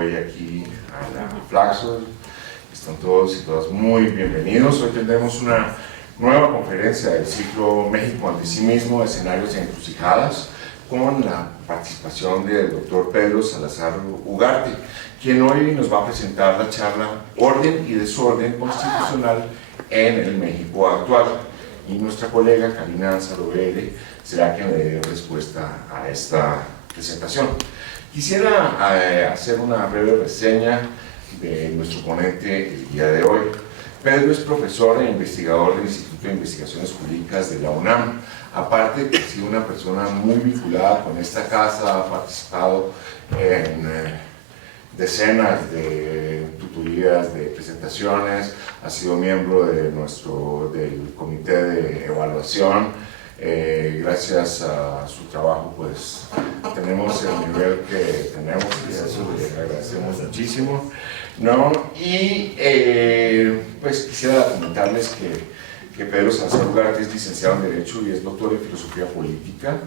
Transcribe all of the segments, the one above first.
hoy aquí a la Flaxo. Están todos y todas muy bienvenidos. Hoy tendremos una nueva conferencia del ciclo México ante sí mismo, escenarios e encrucijadas, con la participación del doctor Pedro Salazar Ugarte, quien hoy nos va a presentar la charla Orden y Desorden Constitucional en el México Actual. Y nuestra colega Karina Salovere será quien le dé respuesta a esta presentación. Quisiera hacer una breve reseña de nuestro ponente el día de hoy. Pedro es profesor e investigador del Instituto de Investigaciones Jurídicas de la UNAM. Aparte de que ha sido una persona muy vinculada con esta casa, ha participado en decenas de tutorías, de presentaciones, ha sido miembro del comité de evaluación. Gracias a su trabajo, pues tenemos el nivel que tenemos y eso le agradecemos muchísimo, ¿no? Y pues quisiera comentarles que Pedro Salazar Ugarte es licenciado en Derecho y es doctor en Filosofía Política,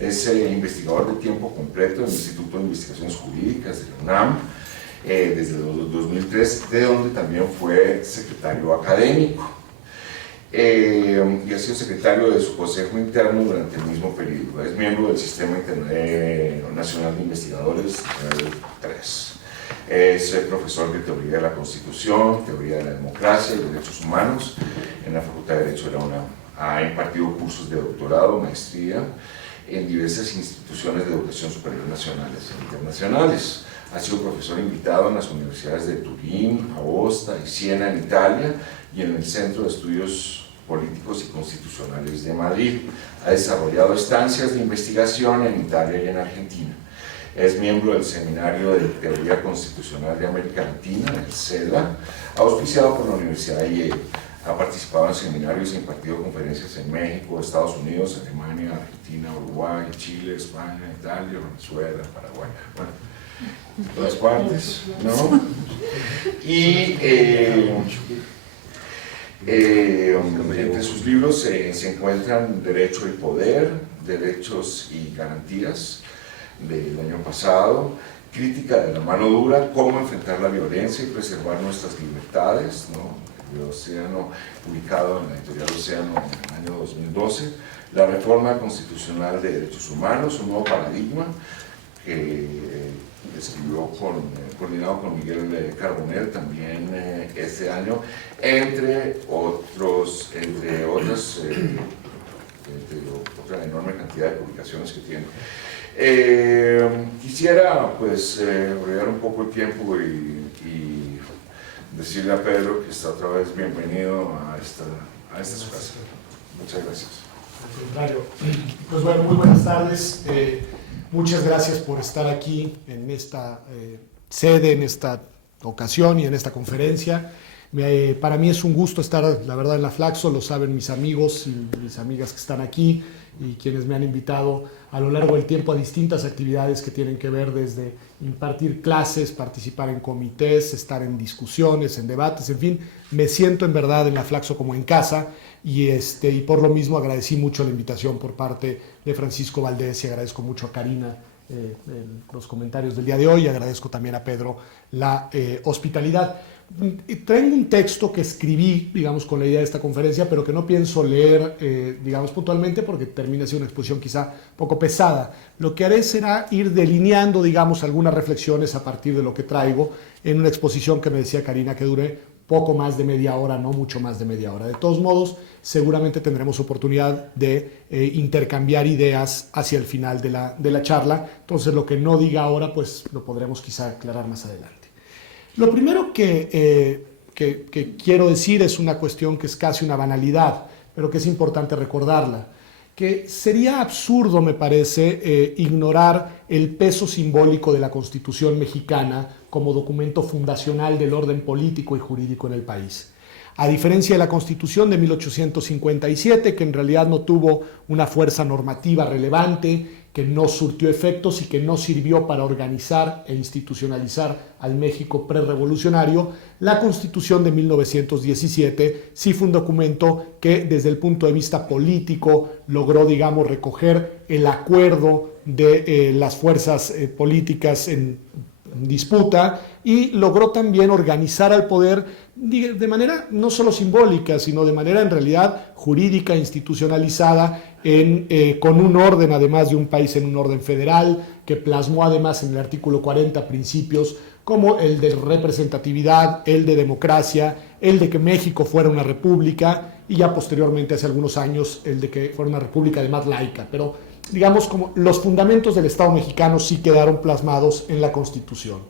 es investigador de tiempo completo en el Instituto de Investigaciones Jurídicas de la UNAM, desde 2003, de donde también fue secretario académico. Y ha sido secretario de su consejo interno durante el mismo periodo. Es miembro del Sistema Nacional de Investigadores 3. Es profesor de Teoría de la Constitución, Teoría de la Democracia y Derechos Humanos en la Facultad de Derecho de la UNAM. Ha impartido cursos de doctorado, maestría en diversas instituciones de educación superior nacionales e internacionales. Ha sido profesor invitado en las universidades de Turín, Aosta y Siena en Italia y en el Centro de Estudios Políticos y Constitucionales de Madrid. Ha desarrollado estancias de investigación en Italia y en Argentina. Es miembro del Seminario de Teoría Constitucional de América Latina, el CELA, auspiciado por la Universidad de Yale. Ha participado en seminarios e impartido conferencias en México, Estados Unidos, Alemania, Argentina, Uruguay, Chile, España, Italia, Venezuela, Paraguay. Bueno, en todas partes, ¿no? Y entre sus libros se encuentran Derecho y Poder, Derechos y Garantías, del año pasado, Crítica de la mano dura, Cómo enfrentar la violencia y preservar nuestras libertades, ¿no? El Océano, publicado en la editorial Océano en el año 2012, La Reforma Constitucional de Derechos Humanos, un nuevo paradigma, que escribió coordinado con Miguel Carbonell también este año, entre otra enorme cantidad de publicaciones que tiene. Quisiera pues abreviar un poco el tiempo y decirle a Pedro que está otra vez bienvenido a esta su casa. Muchas gracias. Al contrario. Pues bueno, muy buenas tardes. Muchas gracias por estar aquí en esta sede, en esta ocasión y en esta conferencia. Para mí es un gusto estar, la verdad, en la Flaxo, lo saben mis amigos y mis amigas que están aquí y quienes me han invitado a lo largo del tiempo a distintas actividades que tienen que ver desde impartir clases, participar en comités, estar en discusiones, en debates, en fin, me siento en verdad en la Flaxo como en casa y por lo mismo agradecí mucho la invitación por parte de Francisco Valdés y agradezco mucho a Karina los comentarios del día de hoy y agradezco también a Pedro la hospitalidad. Traigo un texto que escribí, digamos, con la idea de esta conferencia, pero que no pienso leer, digamos, puntualmente porque termina siendo una exposición quizá poco pesada. Lo que haré será ir delineando, digamos, algunas reflexiones a partir de lo que traigo en una exposición que me decía Karina que dure poco más de media hora, no mucho más de media hora. De todos modos, seguramente tendremos oportunidad de intercambiar ideas hacia el final de la charla. Entonces, lo que no diga ahora, pues lo podremos quizá aclarar más adelante. Lo primero que quiero decir es una cuestión que es casi una banalidad, pero que es importante recordarla, que sería absurdo, me parece, ignorar el peso simbólico de la Constitución mexicana como documento fundacional del orden político y jurídico en el país. A diferencia de la Constitución de 1857, que en realidad no tuvo una fuerza normativa relevante, que no surtió efectos y que no sirvió para organizar e institucionalizar al México prerrevolucionario, la Constitución de 1917 sí fue un documento que desde el punto de vista político logró, digamos, recoger el acuerdo de las fuerzas políticas disputa y logró también organizar al poder de manera no solo simbólica, sino de manera en realidad jurídica, institucionalizada, con un orden además de un país en un orden federal, que plasmó además en el artículo 40 principios como el de representatividad, el de democracia, el de que México fuera una república y ya posteriormente, hace algunos años, el de que fuera una república además laica. Pero digamos como los fundamentos del Estado mexicano sí quedaron plasmados en la Constitución.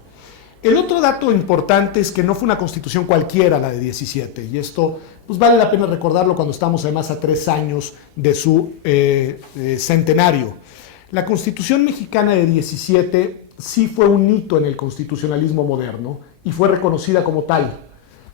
El otro dato importante es que no fue una Constitución cualquiera la de 17, y esto pues vale la pena recordarlo cuando estamos además a 3 años de su centenario. La Constitución mexicana de 17 sí fue un hito en el constitucionalismo moderno y fue reconocida como tal.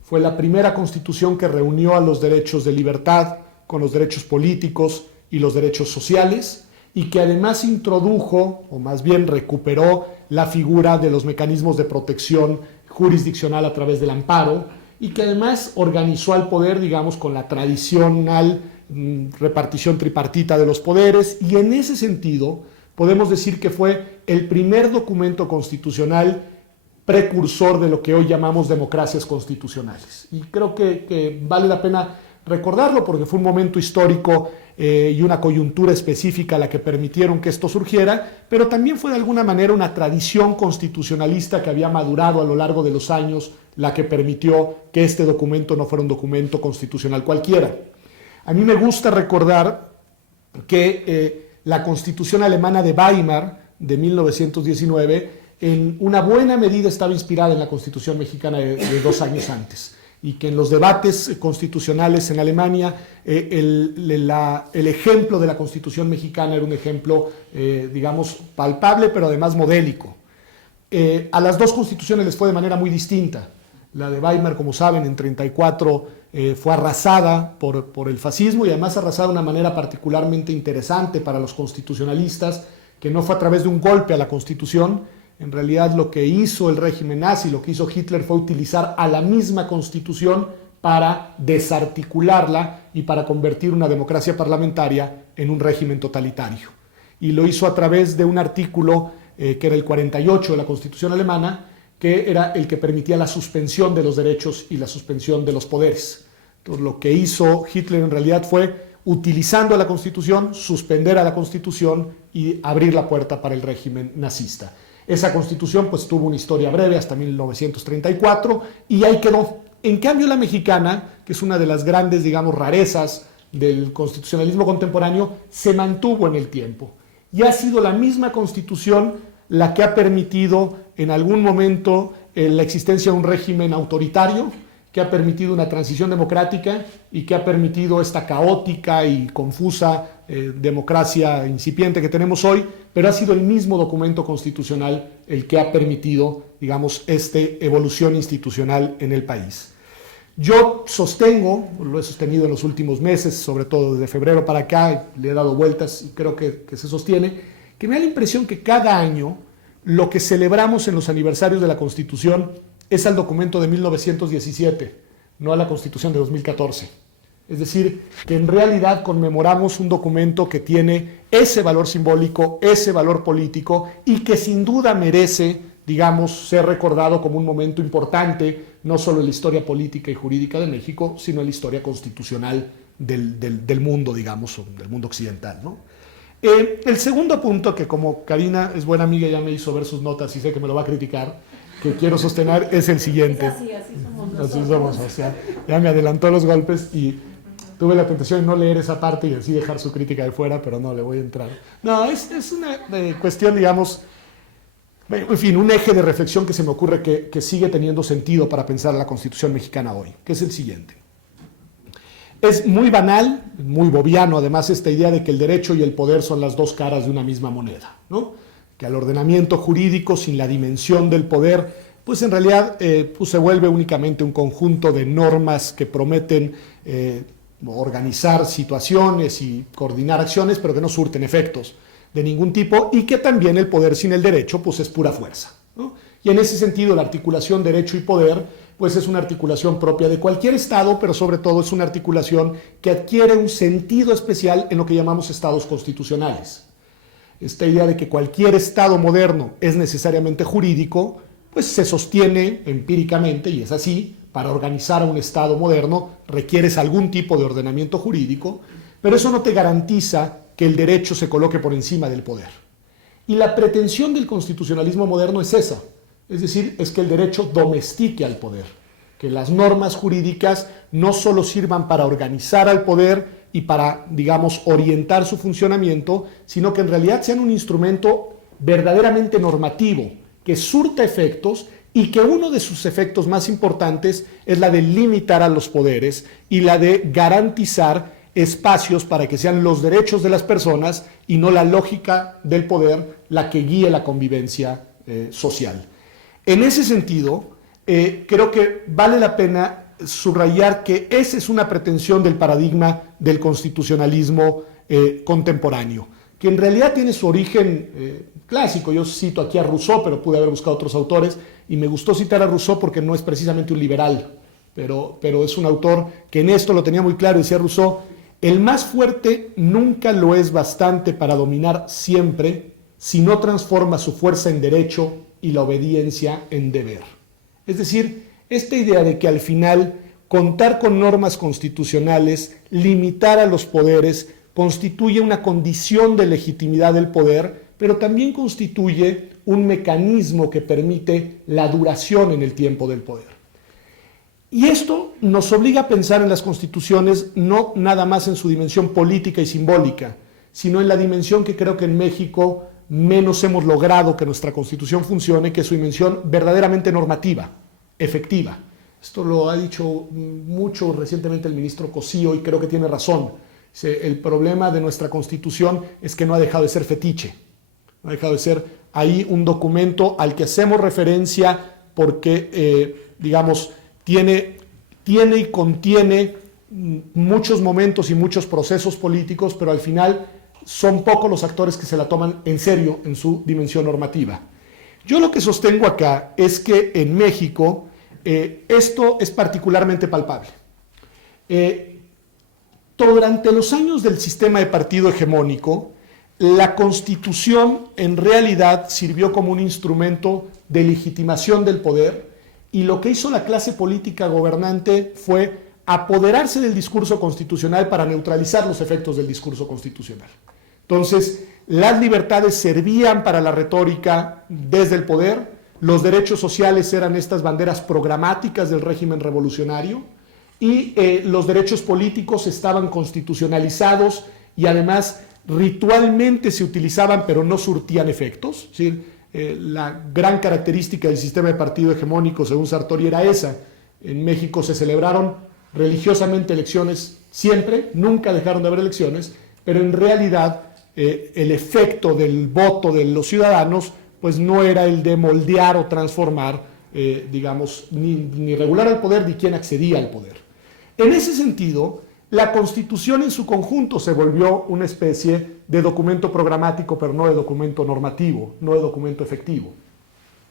Fue la primera constitución que reunió a los derechos de libertad con los derechos políticos y los derechos sociales, y que además introdujo, o más bien recuperó, la figura de los mecanismos de protección jurisdiccional a través del amparo, y que además organizó al poder, digamos, con la tradicional repartición tripartita de los poderes, y en ese sentido podemos decir que fue el primer documento constitucional precursor de lo que hoy llamamos democracias constitucionales. Y creo que vale la pena recordarlo porque fue un momento histórico y una coyuntura específica la que permitieron que esto surgiera, pero también fue de alguna manera una tradición constitucionalista que había madurado a lo largo de los años, la que permitió que este documento no fuera un documento constitucional cualquiera. A mí me gusta recordar que la Constitución alemana de Weimar de 1919 en una buena medida estaba inspirada en la Constitución mexicana de 2 años antes, y que en los debates constitucionales en Alemania el ejemplo de la Constitución mexicana era un ejemplo, digamos, palpable, pero además modélico. A las 2 constituciones les fue de manera muy distinta. La de Weimar, como saben, en 1934 fue arrasada por el fascismo, y además arrasada de una manera particularmente interesante para los constitucionalistas, que no fue a través de un golpe a la Constitución. En realidad lo que hizo el régimen nazi, lo que hizo Hitler, fue utilizar a la misma Constitución para desarticularla y para convertir una democracia parlamentaria en un régimen totalitario. Y lo hizo a través de un artículo que era el 48 de la Constitución alemana, que era el que permitía la suspensión de los derechos y la suspensión de los poderes. Entonces, lo que hizo Hitler en realidad fue, utilizando la Constitución, suspender a la Constitución y abrir la puerta para el régimen nazista. Esa Constitución pues tuvo una historia breve hasta 1934 y ahí quedó. En cambio, la mexicana, que es una de las grandes, digamos, rarezas del constitucionalismo contemporáneo, se mantuvo en el tiempo. Y ha sido la misma Constitución la que ha permitido en algún momento la existencia de un régimen autoritario, que ha permitido una transición democrática y que ha permitido esta caótica y confusa democracia incipiente que tenemos hoy, pero ha sido el mismo documento constitucional el que ha permitido, digamos, esta evolución institucional en el país. Yo sostengo, lo he sostenido en los últimos meses, sobre todo desde febrero para acá, le he dado vueltas y creo que se sostiene, que me da la impresión que cada año lo que celebramos en los aniversarios de la Constitución es al documento de 1917, no a la Constitución de 2014. Es decir, que en realidad conmemoramos un documento que tiene ese valor simbólico, ese valor político, y que sin duda merece, digamos, ser recordado como un momento importante, no solo en la historia política y jurídica de México, sino en la historia constitucional del mundo, digamos, o del mundo occidental, ¿no? El segundo punto, que como Karina es buena amiga, ya me hizo ver sus notas y sé que me lo va a criticar, que quiero sostener, es el siguiente. Es así somos nosotros. Así somos, o sea, ya me adelantó los golpes y tuve la tentación de no leer esa parte y así dejar su crítica de fuera, pero no, le voy a entrar. No, es una cuestión, digamos, en fin, un eje de reflexión que se me ocurre que sigue teniendo sentido para pensar la Constitución mexicana hoy, que es el siguiente. Es muy banal, muy boviano, además, esta idea de que el derecho y el poder son las 2 caras de una misma moneda, ¿no? Que al ordenamiento jurídico, sin la dimensión del poder, pues en realidad pues se vuelve únicamente un conjunto de normas que prometen organizar situaciones y coordinar acciones, pero que no surten efectos de ningún tipo, y que también el poder sin el derecho pues es pura fuerza, ¿no? Y en ese sentido la articulación derecho y poder pues es una articulación propia de cualquier Estado, pero sobre todo es una articulación que adquiere un sentido especial en lo que llamamos estados constitucionales. Esta idea de que cualquier Estado moderno es necesariamente jurídico pues se sostiene empíricamente, y es así, para organizar a un Estado moderno requieres algún tipo de ordenamiento jurídico, pero eso no te garantiza que el derecho se coloque por encima del poder. Y la pretensión del constitucionalismo moderno es esa, es decir, es que el derecho domestique al poder, que las normas jurídicas no solo sirvan para organizar al poder y para, digamos, orientar su funcionamiento, sino que en realidad sean un instrumento verdaderamente normativo, que surta efectos y que uno de sus efectos más importantes es la de limitar a los poderes y la de garantizar espacios para que sean los derechos de las personas y no la lógica del poder la que guíe la convivencia social. En ese sentido, creo que vale la pena subrayar que esa es una pretensión del paradigma del constitucionalismo contemporáneo, que en realidad tiene su origen clásico. Yo cito aquí a Rousseau, pero pude haber buscado otros autores, y me gustó citar a Rousseau porque no es precisamente un liberal, pero es un autor que en esto lo tenía muy claro. Decía Rousseau: el más fuerte nunca lo es bastante para dominar siempre si no transforma su fuerza en derecho y la obediencia en deber. Es decir, esta idea de que al final contar con normas constitucionales, limitar a los poderes, constituye una condición de legitimidad del poder, pero también constituye un mecanismo que permite la duración en el tiempo del poder. Y esto nos obliga a pensar en las constituciones no nada más en su dimensión política y simbólica, sino en la dimensión que creo que en México menos hemos logrado que nuestra Constitución funcione, que es su dimensión verdaderamente normativa, efectiva. Esto lo ha dicho mucho recientemente el ministro Cosío y creo que tiene razón. El problema de nuestra Constitución es que no ha dejado de ser fetiche, no ha dejado de ser ahí un documento al que hacemos referencia porque, digamos, tiene y contiene muchos momentos y muchos procesos políticos, pero al final son pocos los actores que se la toman en serio en su dimensión normativa. Yo lo que sostengo acá es que en México esto es particularmente palpable. Durante los años del sistema de partido hegemónico, la Constitución en realidad sirvió como un instrumento de legitimación del poder, y lo que hizo la clase política gobernante fue apoderarse del discurso constitucional para neutralizar los efectos del discurso constitucional. Entonces, las libertades servían para la retórica desde el poder, los derechos sociales eran estas banderas programáticas del régimen revolucionario, y los derechos políticos estaban constitucionalizados y además ritualmente se utilizaban, pero no surtían efectos. ¿Sí? La gran característica del sistema de partido hegemónico, según Sartori, era esa. En México se celebraron religiosamente elecciones siempre, nunca dejaron de haber elecciones, pero en realidad el efecto del voto de los ciudadanos pues no era el de moldear o transformar, digamos, ni regular el poder ni quien accedía al poder. En ese sentido, la Constitución en su conjunto se volvió una especie de documento programático, pero no de documento normativo, no de documento efectivo.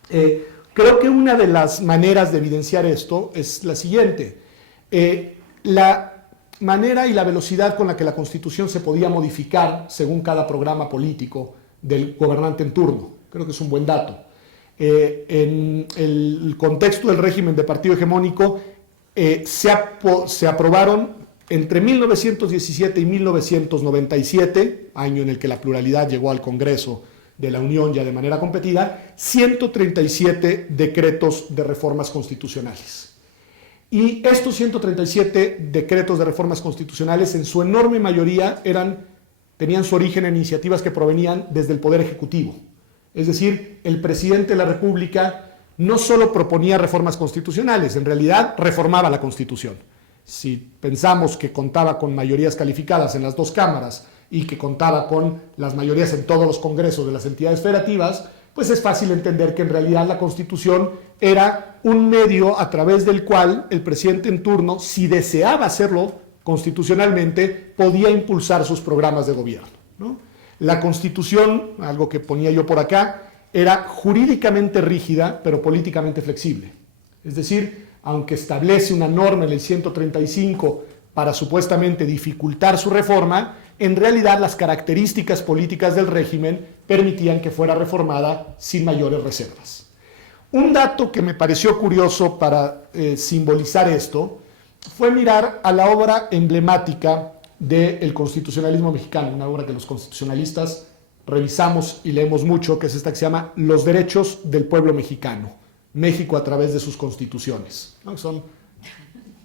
Creo que una de las maneras de evidenciar esto es la siguiente. La manera y la velocidad con la que la Constitución se podía modificar según cada programa político del gobernante en turno. Creo que es un buen dato. En el contexto del régimen de partido hegemónico, se aprobaron entre 1917 y 1997, año en el que la pluralidad llegó al Congreso de la Unión ya de manera competida, 137 decretos de reformas constitucionales. Y estos 137 decretos de reformas constitucionales, en su enorme mayoría, tenían su origen en iniciativas que provenían desde el Poder Ejecutivo. Es decir, el presidente de la República no solo proponía reformas constitucionales, en realidad reformaba la Constitución. Si pensamos que contaba con mayorías calificadas en las dos cámaras y que contaba con las mayorías en todos los congresos de las entidades federativas, pues es fácil entender que en realidad la Constitución era un medio a través del cual el presidente en turno, si deseaba hacerlo constitucionalmente, podía impulsar sus programas de gobierno, ¿no? La Constitución, algo que ponía yo por acá, era jurídicamente rígida, pero políticamente flexible. Es decir, aunque establece una norma en el 135 para supuestamente dificultar su reforma, en realidad las características políticas del régimen permitían que fuera reformada sin mayores reservas. Un dato que me pareció curioso para simbolizar esto fue mirar a la obra emblemática del constitucionalismo mexicano, una obra que los constitucionalistas revisamos y leemos mucho, que es esta que se llama Los derechos del pueblo mexicano, México a través de sus constituciones, ¿no? Son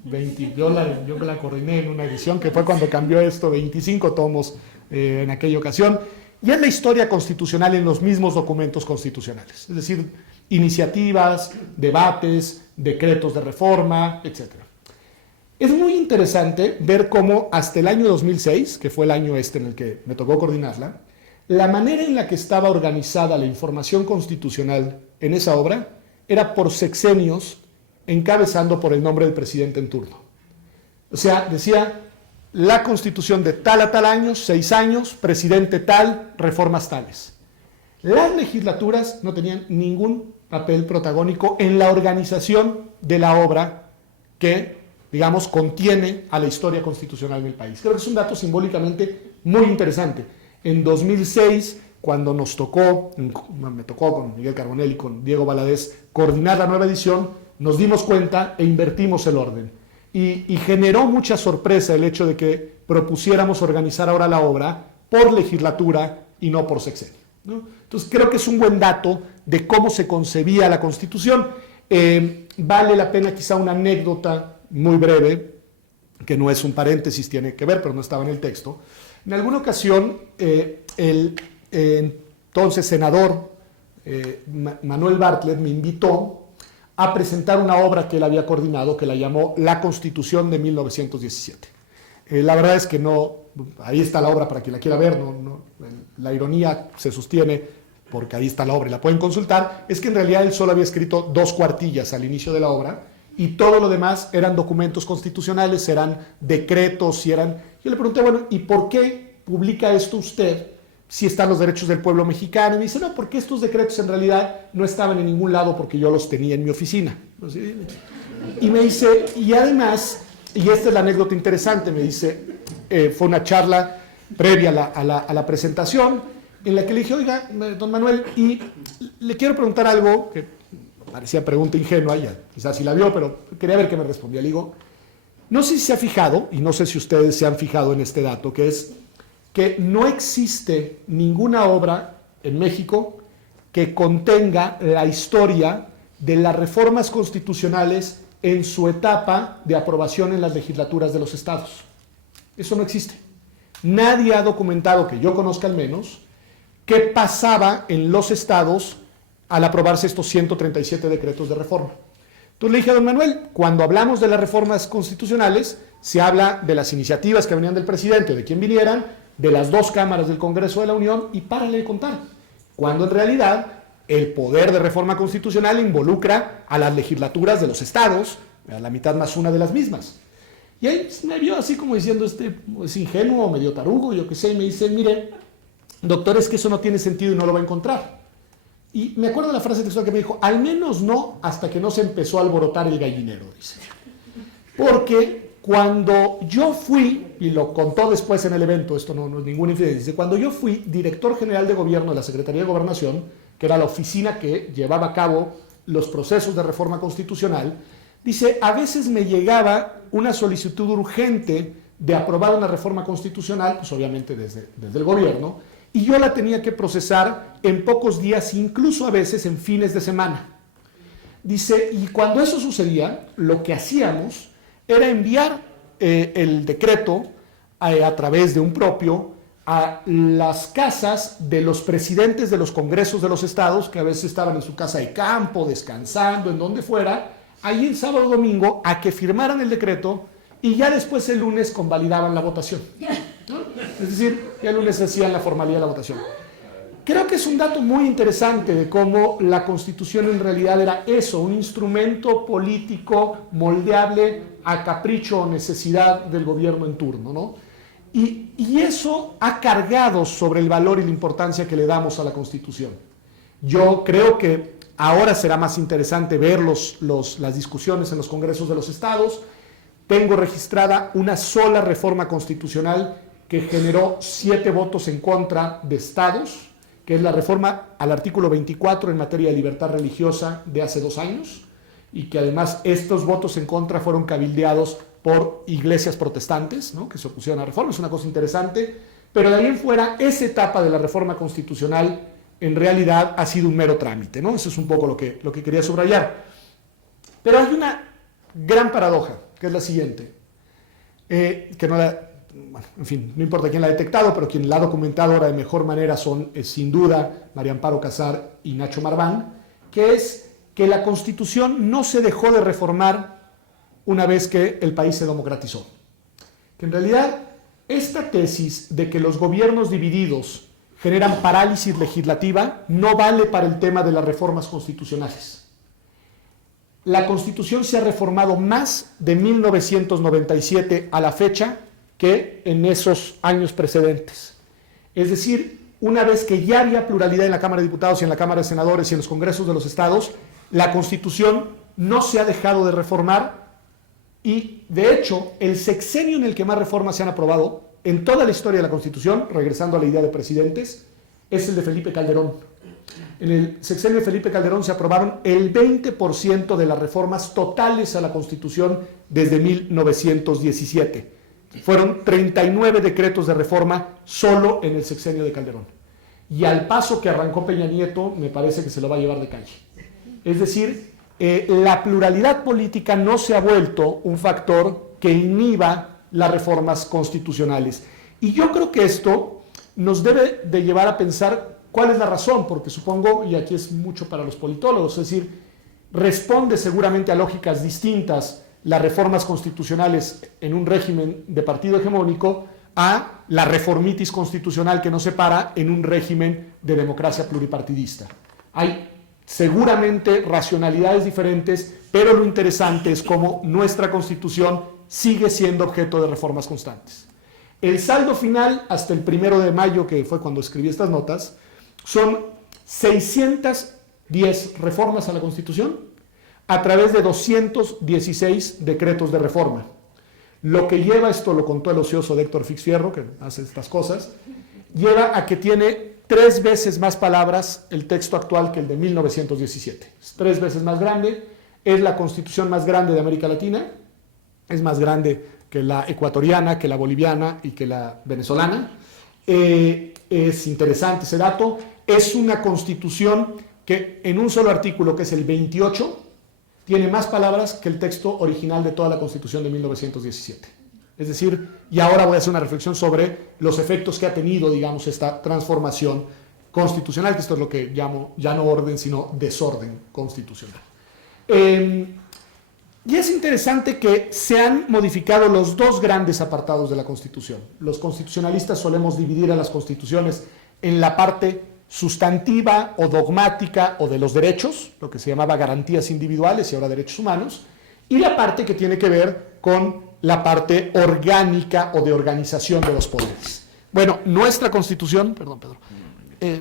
20, yo la coordiné en una edición que fue cuando cambió esto, 25 tomos en aquella ocasión, y es la historia constitucional en los mismos documentos constitucionales, es decir, iniciativas, debates, decretos de reforma, etc. Es muy interesante ver cómo hasta el año 2006, que fue el año en el que me tocó coordinarla, la manera en la que estaba organizada la información constitucional en esa obra era por sexenios, encabezando por el nombre del presidente en turno. O sea, decía la Constitución de tal a tal año, 6 años, presidente tal, reformas tales. Las legislaturas no tenían ningún papel protagónico en la organización de la obra que, digamos, contiene a la historia constitucional del país. Creo que es un dato simbólicamente muy interesante. En 2006, cuando me tocó con Miguel Carbonell y con Diego Valadez coordinar la nueva edición, nos dimos cuenta e invertimos el orden. Y generó mucha sorpresa el hecho de que propusiéramos organizar ahora la obra por legislatura y no por sexenio, ¿no? Entonces creo que es un buen dato de cómo se concebía la Constitución. Vale la pena quizá una anécdota muy breve, que no es un paréntesis, tiene que ver, pero no estaba en el texto. En alguna ocasión, el entonces senador Manuel Bartlett me invitó a presentar una obra que él había coordinado, que la llamó La Constitución de 1917. La verdad es que no, ahí está la obra para quien la quiera ver, la ironía se sostiene porque ahí está la obra y la pueden consultar, es que en realidad él solo había escrito 2 cuartillas al inicio de la obra y todo lo demás eran documentos constitucionales, eran decretos y eran... Yo le pregunté, bueno, ¿y por qué publica esto usted si están los derechos del pueblo mexicano? Y me dice, no, porque estos decretos en realidad no estaban en ningún lado porque yo los tenía en mi oficina. Y me dice, y además, y esta es la anécdota interesante, me dice, fue una charla previa a la presentación en la que le dije, oiga, don Manuel, y le quiero preguntar algo que parecía pregunta ingenua, ya quizás sí la vio, pero quería ver qué me respondía. Le digo, no sé si se ha fijado, y no sé si ustedes se han fijado en este dato, que es que no existe ninguna obra en México que contenga la historia de las reformas constitucionales en su etapa de aprobación en las legislaturas de los estados. Eso no existe. Nadie ha documentado, que yo conozca al menos, qué pasaba en los estados al aprobarse estos 137 decretos de reforma. Entonces le dije a don Manuel, cuando hablamos de las reformas constitucionales, se habla de las iniciativas que venían del presidente o de quien vinieran, de las 2 cámaras del Congreso de la Unión, y párale de contar, cuando en realidad el poder de reforma constitucional involucra a las legislaturas de los estados, a la mitad más una de las mismas. Y ahí me vio así como diciendo, es ingenuo, medio tarugo, yo qué sé, y me dice, mire, doctor, es que eso no tiene sentido y no lo va a encontrar. Y me acuerdo de la frase textual que me dijo, al menos no hasta que no se empezó a alborotar el gallinero, dice. Porque cuando yo fui, y lo contó después en el evento, esto no es ninguna infidencia, dice, cuando yo fui director general de gobierno de la Secretaría de Gobernación, que era la oficina que llevaba a cabo los procesos de reforma constitucional, dice, a veces me llegaba una solicitud urgente de aprobar una reforma constitucional, pues obviamente desde el gobierno, y yo la tenía que procesar en pocos días, incluso a veces en fines de semana. Dice, y cuando eso sucedía, lo que hacíamos era enviar el decreto a través de un propio a las casas de los presidentes de los congresos de los estados, que a veces estaban en su casa de campo, descansando, en donde fuera, ahí el sábado o domingo, a que firmaran el decreto y ya después el lunes convalidaban la votación, ¿no? Es decir, ya el lunes hacían la formalidad de la votación. Creo que es un dato muy interesante de cómo la Constitución en realidad era eso, un instrumento político moldeable a capricho o necesidad del gobierno en turno, ¿no? Y eso ha cargado sobre el valor y la importancia que le damos a la Constitución. Yo creo que ahora será más interesante ver las discusiones en los congresos de los estados. Tengo registrada una sola reforma constitucional que generó 7 votos en contra de estados, que que es la reforma al artículo 24 en materia de libertad religiosa de hace 2 años, y que además estos votos en contra fueron cabildeados por iglesias protestantes, ¿no?, que se opusieron a la reforma. Es una cosa interesante, pero de ahí en fuera, esa etapa de la reforma constitucional en realidad ha sido un mero trámite, ¿no? Eso es un poco lo que quería subrayar. Pero hay una gran paradoja, que es la siguiente, que no la... Bueno, en fin, no importa quién la ha detectado, pero quien la ha documentado ahora de mejor manera son, sin duda, María Amparo Casar y Nacho Marván, que es que la Constitución no se dejó de reformar una vez que el país se democratizó. Que en realidad esta tesis de que los gobiernos divididos generan parálisis legislativa no vale para el tema de las reformas constitucionales. La Constitución se ha reformado más de 1997 a la fecha que en esos años precedentes. Es decir, una vez que ya había pluralidad en la Cámara de Diputados y en la Cámara de Senadores y en los congresos de los estados, la Constitución no se ha dejado de reformar y, de hecho, el sexenio en el que más reformas se han aprobado en toda la historia de la Constitución, regresando a la idea de presidentes, es el de Felipe Calderón. En el sexenio de Felipe Calderón se aprobaron el 20% de las reformas totales a la Constitución desde 1917. Fueron 39 decretos de reforma solo en el sexenio de Calderón. Y al paso que arrancó Peña Nieto, me parece que se lo va a llevar de calle. Es decir, la pluralidad política no se ha vuelto un factor que inhiba las reformas constitucionales. Y yo creo que esto nos debe de llevar a pensar cuál es la razón, porque supongo, y aquí es mucho para los politólogos, es decir, responde seguramente a lógicas distintas las reformas constitucionales en un régimen de partido hegemónico a la reformitis constitucional que nos separa en un régimen de democracia pluripartidista. Hay seguramente racionalidades diferentes, pero lo interesante es cómo nuestra Constitución sigue siendo objeto de reformas constantes. El saldo final, hasta el 1 de mayo, que fue cuando escribí estas notas, son 610 reformas a la Constitución a través de 216 decretos de reforma. Lo que lleva, esto lo contó el ocioso de Héctor Fix-Fierro, que hace estas cosas, lleva a que tiene 3 veces más palabras el texto actual que el de 1917. Es 3 veces más grande, es la Constitución más grande de América Latina, es más grande que la ecuatoriana, que la boliviana y que la venezolana. Es interesante ese dato. Es una Constitución que en un solo artículo, que es el 28, tiene más palabras que el texto original de toda la Constitución de 1917. Es decir, y ahora voy a hacer una reflexión sobre los efectos que ha tenido, digamos, esta transformación constitucional, que esto es lo que llamo ya no orden, sino desorden constitucional. Y es interesante que se han modificado los 2 grandes apartados de la Constitución. Los constitucionalistas solemos dividir a las constituciones en la parte sustantiva o dogmática o de los derechos, lo que se llamaba garantías individuales y ahora derechos humanos, y la parte que tiene que ver con la parte orgánica o de organización de los poderes. Bueno, nuestra Constitución, perdón Pedro,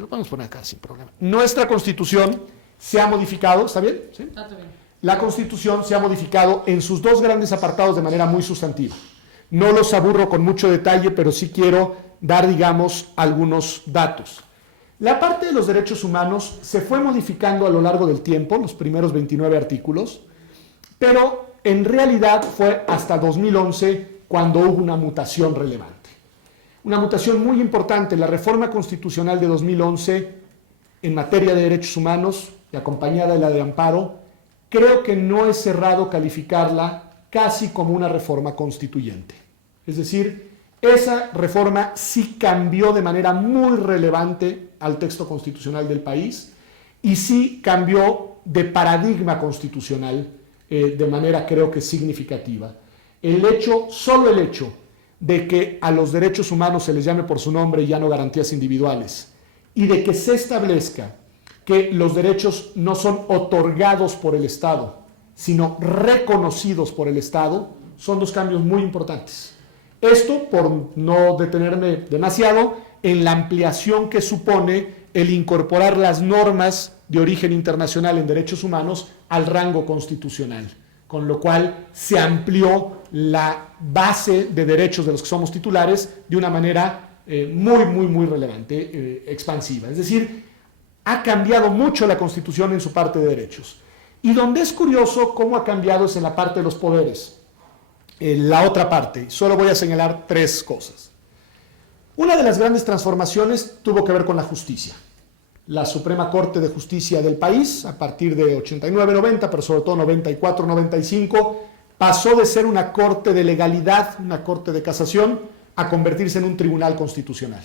lo podemos poner acá sin problema, nuestra Constitución se ha modificado, ¿está bien? ¿Sí? Está bien. La Constitución se ha modificado en sus 2 grandes apartados de manera muy sustantiva. No los aburro con mucho detalle, pero sí quiero dar, digamos, algunos datos. La parte de los derechos humanos se fue modificando a lo largo del tiempo, los primeros 29 artículos, pero en realidad fue hasta 2011 cuando hubo una mutación relevante. Una mutación muy importante, la reforma constitucional de 2011 en materia de derechos humanos y acompañada de la de amparo, creo que no es errado calificarla casi como una reforma constituyente. Es decir, esa reforma sí cambió de manera muy relevante al texto constitucional del país y sí cambió de paradigma constitucional de manera creo que significativa. Solo el hecho de que a los derechos humanos se les llame por su nombre y ya no garantías individuales, y de que se establezca que los derechos no son otorgados por el Estado, sino reconocidos por el Estado, son 2 cambios muy importantes. Esto, por no detenerme demasiado, en la ampliación que supone el incorporar las normas de origen internacional en derechos humanos al rango constitucional, con lo cual se amplió la base de derechos de los que somos titulares de una manera muy relevante, expansiva. Es decir, ha cambiado mucho la Constitución en su parte de derechos. Y donde es curioso cómo ha cambiado es en la parte de los poderes. La otra parte, solo voy a señalar 3 cosas. Una de las grandes transformaciones tuvo que ver con la justicia. La Suprema Corte de Justicia del país, a partir de 89-90, pero sobre todo 94-95, pasó de ser una corte de legalidad, una corte de casación, a convertirse en un tribunal constitucional.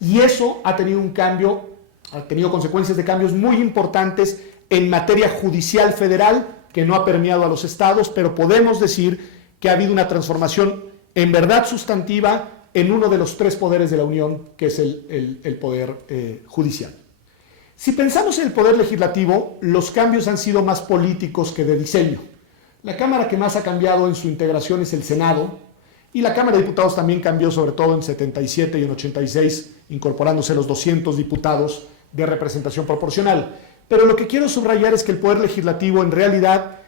Y eso ha tenido un cambio, ha tenido consecuencias de cambios muy importantes en materia judicial federal, que no ha permeado a los estados, pero podemos decir que ha habido una transformación en verdad sustantiva en uno de los 3 poderes de la Unión, que es el poder judicial. Si pensamos en el poder legislativo, los cambios han sido más políticos que de diseño. La Cámara que más ha cambiado en su integración es el Senado, y la Cámara de Diputados también cambió, sobre todo en 77 y en 86, incorporándose los 200 diputados de representación proporcional. Pero lo que quiero subrayar es que el poder legislativo, en realidad,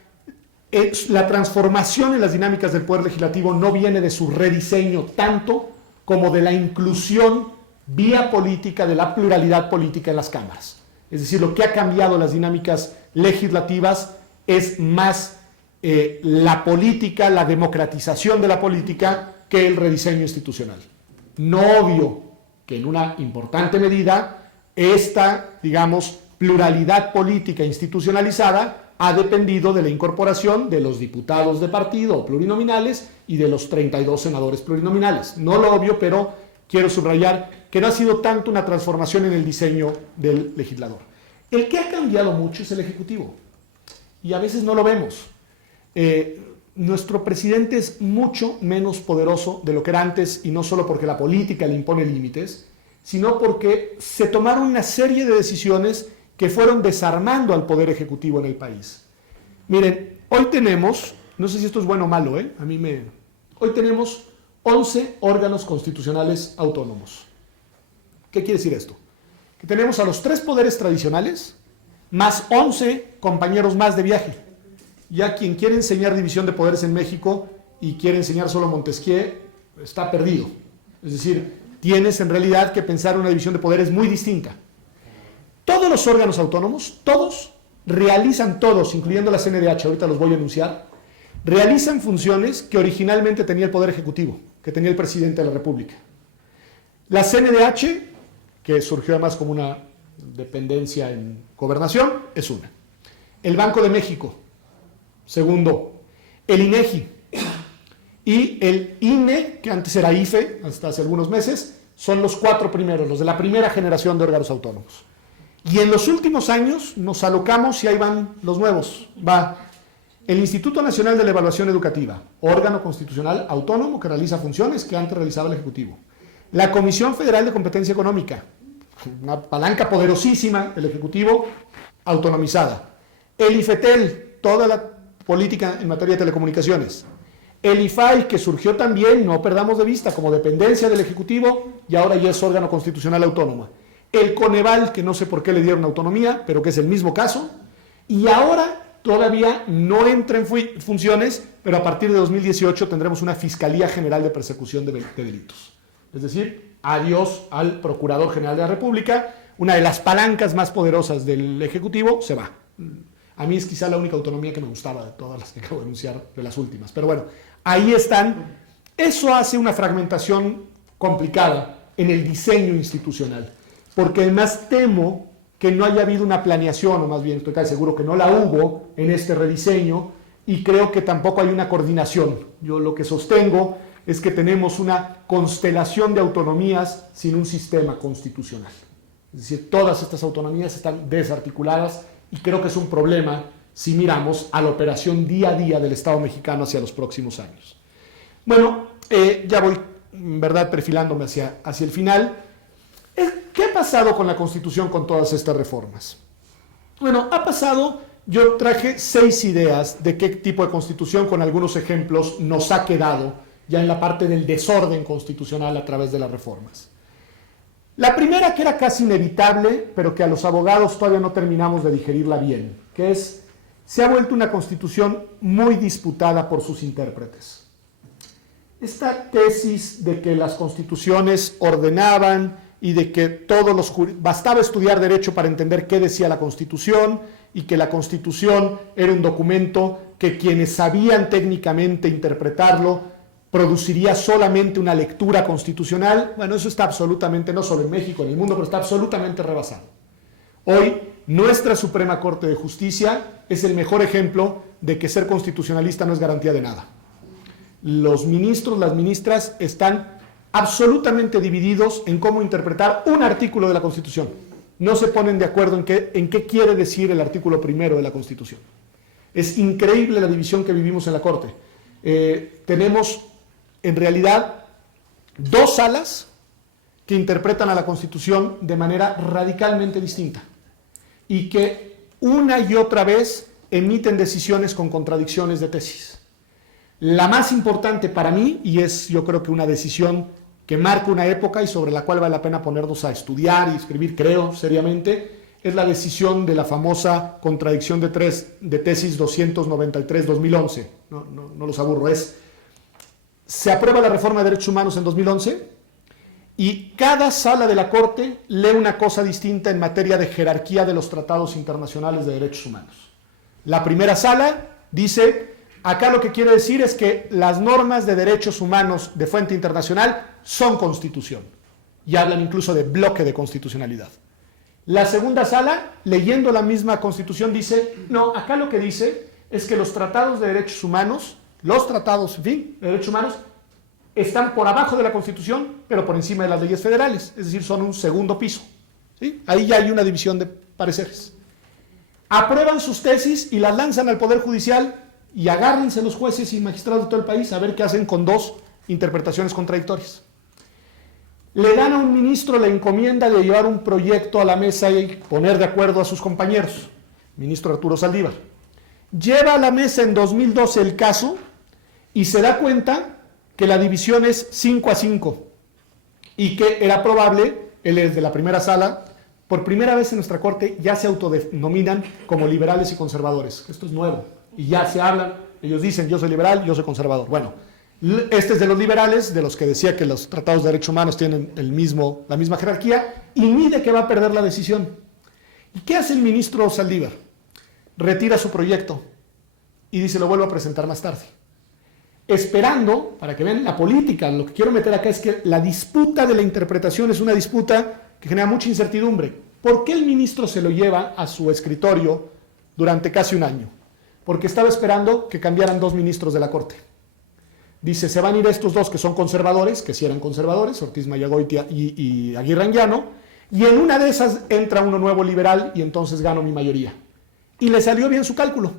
la transformación en las dinámicas del poder legislativo no viene de su rediseño tanto como de la inclusión vía política de la pluralidad política en las cámaras. Es decir, lo que ha cambiado las dinámicas legislativas es más la política, la democratización de la política, que el rediseño institucional. No obvio que en una importante medida esta, digamos, pluralidad política institucionalizada ha dependido de la incorporación de los diputados de partido plurinominales y de los 32 senadores plurinominales. No lo obvio, pero quiero subrayar que no ha sido tanto una transformación en el diseño del legislador. El que ha cambiado mucho es el Ejecutivo, y a veces no lo vemos. Nuestro presidente es mucho menos poderoso de lo que era antes, y no solo porque la política le impone límites, sino porque se tomaron una serie de decisiones que fueron desarmando al poder ejecutivo en el país. Miren, hoy tenemos, no sé si esto es bueno o malo, hoy tenemos 11 órganos constitucionales autónomos. ¿Qué quiere decir esto? Que tenemos a los 3 poderes tradicionales, más 11 compañeros más de viaje. Ya quien quiere enseñar división de poderes en México y quiere enseñar solo Montesquieu, está perdido. Es decir, tienes en realidad que pensar una división de poderes muy distinta. Todos los órganos autónomos, todos, realizan todos, incluyendo la CNDH, ahorita los voy a enunciar, realizan funciones que originalmente tenía el Poder Ejecutivo, que tenía el Presidente de la República. La CNDH, que surgió además como una dependencia en gobernación, es una. El Banco de México, segundo. El INEGI y el INE, que antes era IFE, hasta hace algunos meses, son los 4 primeros, los de la primera generación de órganos autónomos. Y en los últimos años nos alocamos y ahí van los nuevos. Va el Instituto Nacional de la Evaluación Educativa, órgano constitucional autónomo que realiza funciones que antes realizaba el Ejecutivo. La Comisión Federal de Competencia Económica, una palanca poderosísima del Ejecutivo, autonomizada. El IFETEL, toda la política en materia de telecomunicaciones. El IFAI, que surgió también, no perdamos de vista, como dependencia del Ejecutivo y ahora ya es órgano constitucional autónomo. El Coneval, que no sé por qué le dieron autonomía, pero que es el mismo caso, y ahora todavía no entra en funciones, pero a partir de 2018 tendremos una Fiscalía General de Persecución de Delitos. Es decir, adiós al Procurador General de la República, una de las palancas más poderosas del Ejecutivo, se va. A mí es quizá la única autonomía que me gustaba de todas las que acabo de anunciar, de las últimas. Pero bueno, ahí están. Eso hace una fragmentación complicada en el diseño institucional, porque además temo que no haya habido una planeación, o más bien estoy casi seguro que no la hubo en este rediseño, y creo que tampoco hay una coordinación. Yo lo que sostengo es que tenemos una constelación de autonomías sin un sistema constitucional. Es decir, todas estas autonomías están desarticuladas y creo que es un problema si miramos a la operación día a día del Estado mexicano hacia los próximos años. Bueno, ya voy, en verdad, perfilándome hacia el final. ¿Qué ha pasado con la Constitución con todas estas reformas? Bueno, ha pasado, yo traje 6 ideas de qué tipo de Constitución, con algunos ejemplos, nos ha quedado ya en la parte del desorden constitucional a través de las reformas. La primera, que era casi inevitable, pero que a los abogados todavía no terminamos de digerirla bien, que es, se ha vuelto una Constitución muy disputada por sus intérpretes. esta tesis de que las constituciones ordenaban y de que bastaba estudiar derecho para entender qué decía la Constitución y que la Constitución era un documento que quienes sabían técnicamente interpretarlo produciría solamente una lectura constitucional, bueno, eso está absolutamente, no solo en México, en el mundo, pero está absolutamente rebasado. Hoy, nuestra Suprema Corte de Justicia es el mejor ejemplo de que ser constitucionalista no es garantía de nada. Los ministros, las ministras están absolutamente divididos en cómo interpretar un artículo de la Constitución. No se ponen de acuerdo en qué quiere decir el artículo primero de la Constitución. Es increíble la división que vivimos en la Corte. Tenemos, en realidad, dos salas que interpretan a la Constitución de manera radicalmente distinta y que una y otra vez emiten decisiones con contradicciones de tesis. La más importante para mí, y es yo creo que una decisión que marca una época y sobre la cual vale la pena ponernos a estudiar y escribir, creo, seriamente, es la decisión de la famosa contradicción de tesis 293-2011. No los aburro, se aprueba la reforma de derechos humanos en 2011 y cada sala de la Corte lee una cosa distinta en materia de jerarquía de los tratados internacionales de derechos humanos. La primera sala dice, acá lo que quiere decir es que las normas de derechos humanos de fuente internacional son constitución y hablan incluso de bloque de constitucionalidad. La segunda sala, leyendo la misma Constitución, dice, no, acá lo que dice es que los tratados de derechos humanos, de derechos humanos, están por abajo de la Constitución, pero por encima de las leyes federales, es decir, son un segundo piso. ¿Sí? Ahí ya hay una división de pareceres. Aprueban sus tesis y las lanzan al Poder Judicial y agárrense los jueces y magistrados de todo el país a ver qué hacen con dos interpretaciones contradictorias. Le dan a un ministro la encomienda de llevar un proyecto a la mesa y poner de acuerdo a sus compañeros, ministro Arturo Saldívar. Lleva a la mesa en 2012 el caso y se da cuenta que la división es 5-5 y que era probable, él es de la primera sala, por primera vez en nuestra Corte ya se autodenominan como liberales y conservadores. Esto es nuevo y ya se hablan, ellos dicen yo soy liberal, yo soy conservador. Bueno, este es de los liberales, de los que decía que los tratados de derechos humanos tienen la misma jerarquía y mide que va a perder la decisión. ¿Y qué hace el ministro Saldívar? Retira su proyecto y dice lo vuelvo a presentar más tarde. Esperando, para que vean la política, lo que quiero meter acá es que la disputa de la interpretación es una disputa que genera mucha incertidumbre. ¿Por qué el ministro se lo lleva a su escritorio durante casi un año? Porque estaba esperando que cambiaran dos ministros de la Corte. Dice, se van a ir estos dos que son conservadores, que sí eran conservadores, Ortiz Mayagoitia y Aguirre Anguiano, y en una de esas entra uno nuevo liberal y entonces gano mi mayoría. Y le salió bien su cálculo.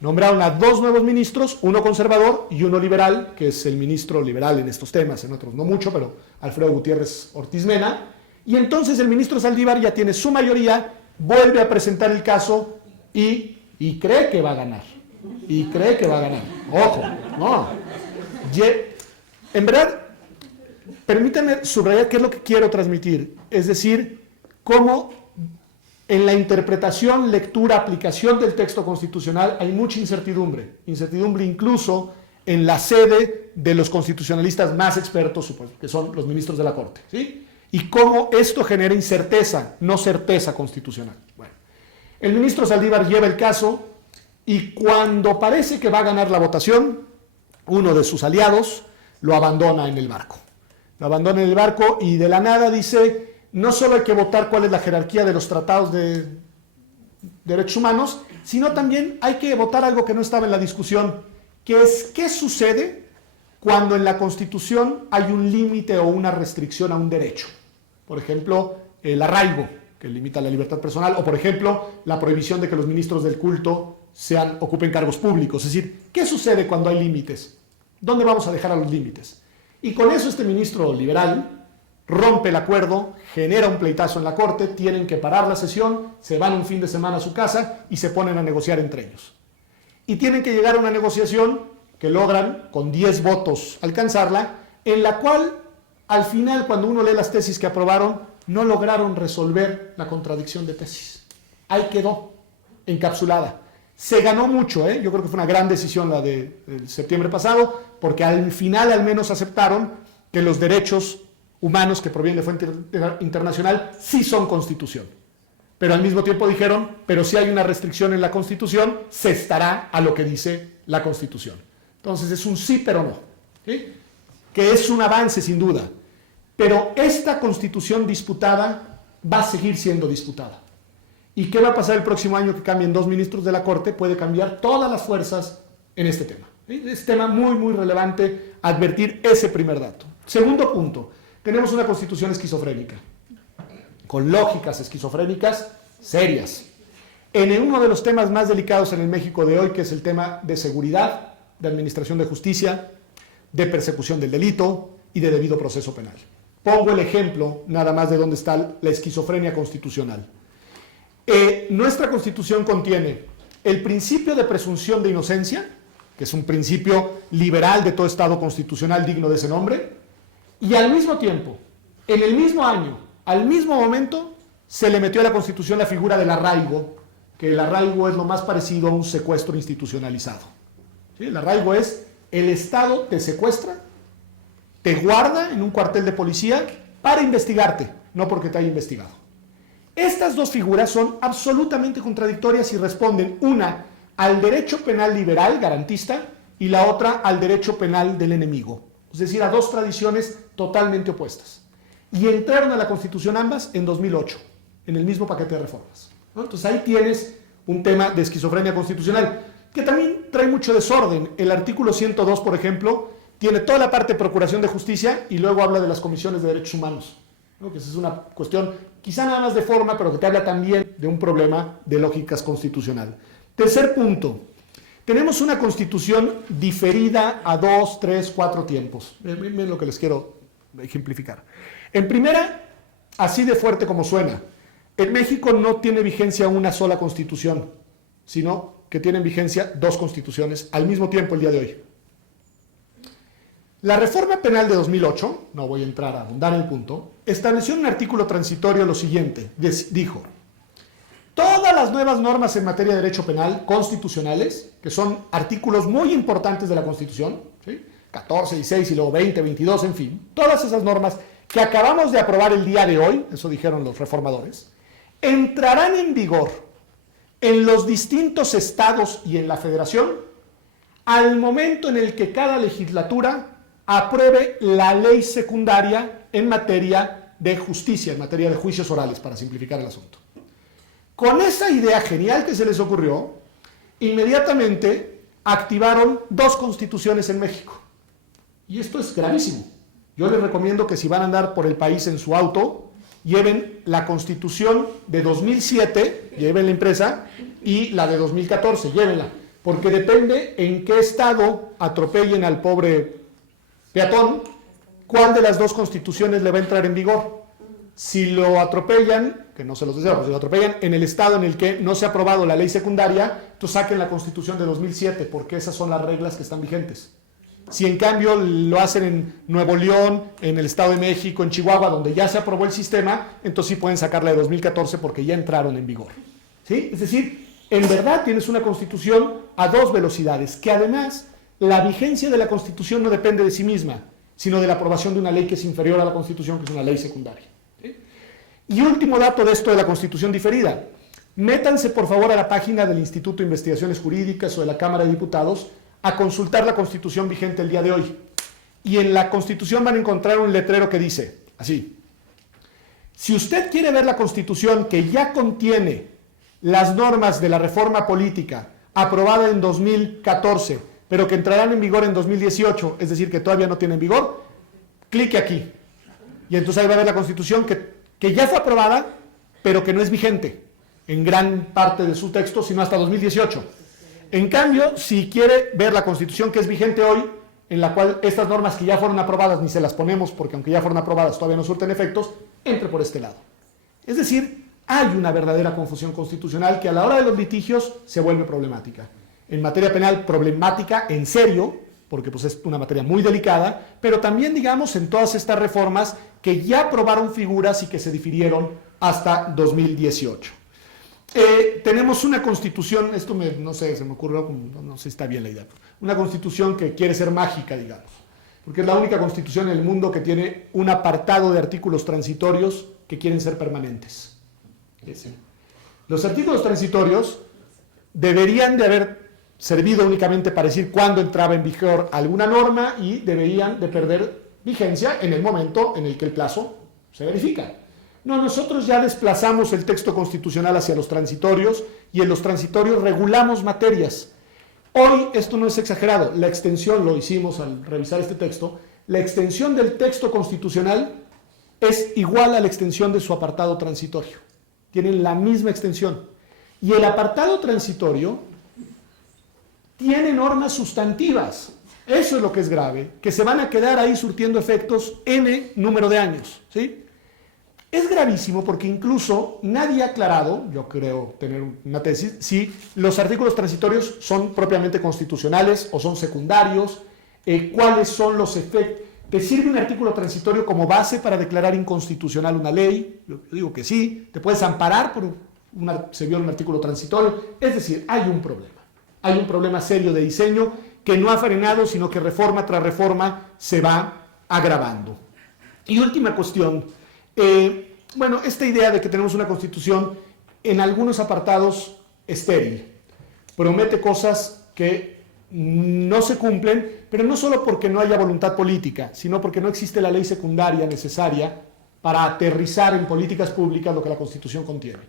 Nombraron a dos nuevos ministros, uno conservador y uno liberal, que es el ministro liberal en estos temas, en otros no mucho, pero Alfredo Gutiérrez Ortiz Mena. Y entonces el ministro Saldívar ya tiene su mayoría, vuelve a presentar el caso y cree que va a ganar. Y cree que va a ganar. Ojo, no. En verdad, permítanme subrayar qué es lo que quiero transmitir. Es decir, cómo en la interpretación, lectura, aplicación del texto constitucional hay mucha incertidumbre. Incertidumbre incluso en la sede de los constitucionalistas más expertos, que son los ministros de la Corte. ¿Sí? Y cómo esto genera incerteza, no certeza constitucional. Bueno, el ministro Saldívar lleva el caso y cuando parece que va a ganar la votación, uno de sus aliados lo abandona en el barco. Lo abandona en el barco y de la nada dice, no solo hay que votar cuál es la jerarquía de los tratados de derechos humanos, sino también hay que votar algo que no estaba en la discusión, que es qué sucede cuando en la Constitución hay un límite o una restricción a un derecho. Por ejemplo, el arraigo, que limita la libertad personal, o por ejemplo, la prohibición de que los ministros del culto ocupen cargos públicos. Es decir, ¿qué sucede cuando hay límites? ¿Dónde vamos a dejar a los límites? Y con eso este ministro liberal rompe el acuerdo, genera un pleitazo en la Corte, tienen que parar la sesión, se van un fin de semana a su casa y se ponen a negociar entre ellos. Y tienen que llegar a una negociación que logran con 10 votos alcanzarla, en la cual al final, cuando uno lee las tesis que aprobaron, no lograron resolver la contradicción de tesis. Ahí quedó, encapsulada. Se ganó mucho, yo creo que fue una gran decisión la de septiembre pasado, porque al final al menos aceptaron que los derechos humanos que provienen de fuente internacional sí son constitución. Pero al mismo tiempo dijeron, pero si hay una restricción en la Constitución, se estará a lo que dice la Constitución. Entonces es un sí pero no, ¿sí? Que es un avance sin duda. Pero esta Constitución disputada va a seguir siendo disputada. ¿Y qué va a pasar el próximo año que cambien 2 ministros de la Corte? Puede cambiar todas las fuerzas en este tema. Es tema muy, muy relevante advertir ese primer dato. Segundo punto, tenemos una Constitución esquizofrénica, con lógicas esquizofrénicas serias. En uno de los temas más delicados en el México de hoy, que es el tema de seguridad, de administración de justicia, de persecución del delito y de debido proceso penal. Pongo el ejemplo nada más de dónde está la esquizofrenia constitucional. Nuestra Constitución contiene el principio de presunción de inocencia, que es un principio liberal de todo Estado constitucional digno de ese nombre, y al mismo tiempo, en el mismo año, al mismo momento, se le metió a la Constitución la figura del arraigo, que el arraigo es lo más parecido a un secuestro institucionalizado. ¿Sí? El arraigo es el Estado te secuestra, te guarda en un cuartel de policía para investigarte, no porque te haya investigado. Estas dos figuras son absolutamente contradictorias y responden, una al derecho penal liberal garantista y la otra al derecho penal del enemigo, es decir, a dos tradiciones totalmente opuestas. Y entraron a la Constitución ambas en 2008, en el mismo paquete de reformas, ¿no? Entonces ahí tienes un tema de esquizofrenia constitucional, que también trae mucho desorden. El artículo 102, por ejemplo, tiene toda la parte de procuración de justicia y luego habla de las comisiones de derechos humanos, ¿no? Que esa es una cuestión quizá nada más de forma, pero que te habla también de un problema de lógicas constitucional. Tercer punto, tenemos una Constitución diferida a 2, 3, 4 tiempos. Miren lo que les quiero ejemplificar. En primera, así de fuerte como suena, en México no tiene vigencia una sola Constitución, sino que tienen vigencia 2 constituciones al mismo tiempo el día de hoy. La reforma penal de 2008, no voy a entrar a ahondar en el punto, estableció en un artículo transitorio lo siguiente, dijo, todas las nuevas normas en materia de derecho penal constitucionales, que son artículos muy importantes de la Constitución, ¿sí? 14, 16 y luego 20, 22, en fin, todas esas normas que acabamos de aprobar el día de hoy, eso dijeron los reformadores, entrarán en vigor en los distintos estados y en la federación al momento en el que cada legislatura apruebe la ley secundaria en materia de justicia, en materia de juicios orales, para simplificar el asunto. Con esa idea genial que se les ocurrió, inmediatamente activaron 2 constituciones en México. Y esto es gravísimo. Yo les recomiendo que si van a andar por el país en su auto, lleven la Constitución de 2007, lleven la impresa, y la de 2014, llévenla, porque depende en qué estado atropellen al pobre peatón, cuál de las 2 constituciones le va a entrar en vigor. Si lo atropellan, que no se los deseo, pero si lo atropellan en el estado en el que no se ha aprobado la ley secundaria, entonces saquen la Constitución de 2007, porque esas son las reglas que están vigentes. Si en cambio lo hacen en Nuevo León, en el Estado de México, en Chihuahua, donde ya se aprobó el sistema, entonces sí pueden sacar la de 2014 porque ya entraron en vigor. ¿Sí? Es decir, en verdad tienes una Constitución a 2 velocidades, que además la vigencia de la Constitución no depende de sí misma, sino de la aprobación de una ley que es inferior a la Constitución, que es una ley secundaria. ¿Sí? Y último dato de esto de la Constitución diferida. Métanse por favor a la página del Instituto de Investigaciones Jurídicas o de la Cámara de Diputados a consultar la Constitución vigente el día de hoy. Y en la Constitución van a encontrar un letrero que dice, así, si usted quiere ver la Constitución que ya contiene las normas de la reforma política aprobada en 2014, pero que entrarán en vigor en 2018, es decir, que todavía no tienen vigor, clique aquí. Y entonces ahí va a ver la Constitución que ya fue aprobada, pero que no es vigente en gran parte de su texto, sino hasta 2018. En cambio, si quiere ver la Constitución que es vigente hoy, en la cual estas normas que ya fueron aprobadas ni se las ponemos porque aunque ya fueron aprobadas todavía no surten efectos, entre por este lado. Es decir, hay una verdadera confusión constitucional que a la hora de los litigios se vuelve problemática. En materia penal, problemática en serio, porque pues, es una materia muy delicada, pero también, digamos, en todas estas reformas que ya aprobaron figuras y que se difirieron hasta 2018. tenemos una constitución, esto no sé, se me ocurrió, no sé si está bien la idea, una constitución que quiere ser mágica, digamos, porque es la única constitución en el mundo que tiene un apartado de artículos transitorios que quieren ser permanentes. Los artículos transitorios deberían de haber servido únicamente para decir cuándo entraba en vigor alguna norma y deberían de perder vigencia en el momento en el que el plazo se verifica. No, nosotros ya desplazamos el texto constitucional hacia los transitorios y en los transitorios regulamos materias. Hoy, esto no es exagerado, la extensión, lo hicimos al revisar este texto, la extensión del texto constitucional es igual a la extensión de su apartado transitorio. Tienen la misma extensión. Y el apartado transitorio tiene normas sustantivas. Eso es lo que es grave, que se van a quedar ahí surtiendo efectos N número de años, ¿sí? Es gravísimo porque incluso nadie ha aclarado, yo creo tener una tesis, si los artículos transitorios son propiamente constitucionales o son secundarios, cuáles son los efectos. ¿Te sirve un artículo transitorio como base para declarar inconstitucional una ley? Yo digo que sí. ¿Te puedes amparar por se viola un artículo transitorio? Es decir, hay un problema. Hay un problema serio de diseño que no ha frenado, sino que reforma tras reforma se va agravando. Y última cuestión. Bueno, esta idea de que tenemos una constitución en algunos apartados estéril, promete cosas que no se cumplen, pero no solo porque no haya voluntad política, sino porque no existe la ley secundaria necesaria para aterrizar en políticas públicas lo que la Constitución contiene.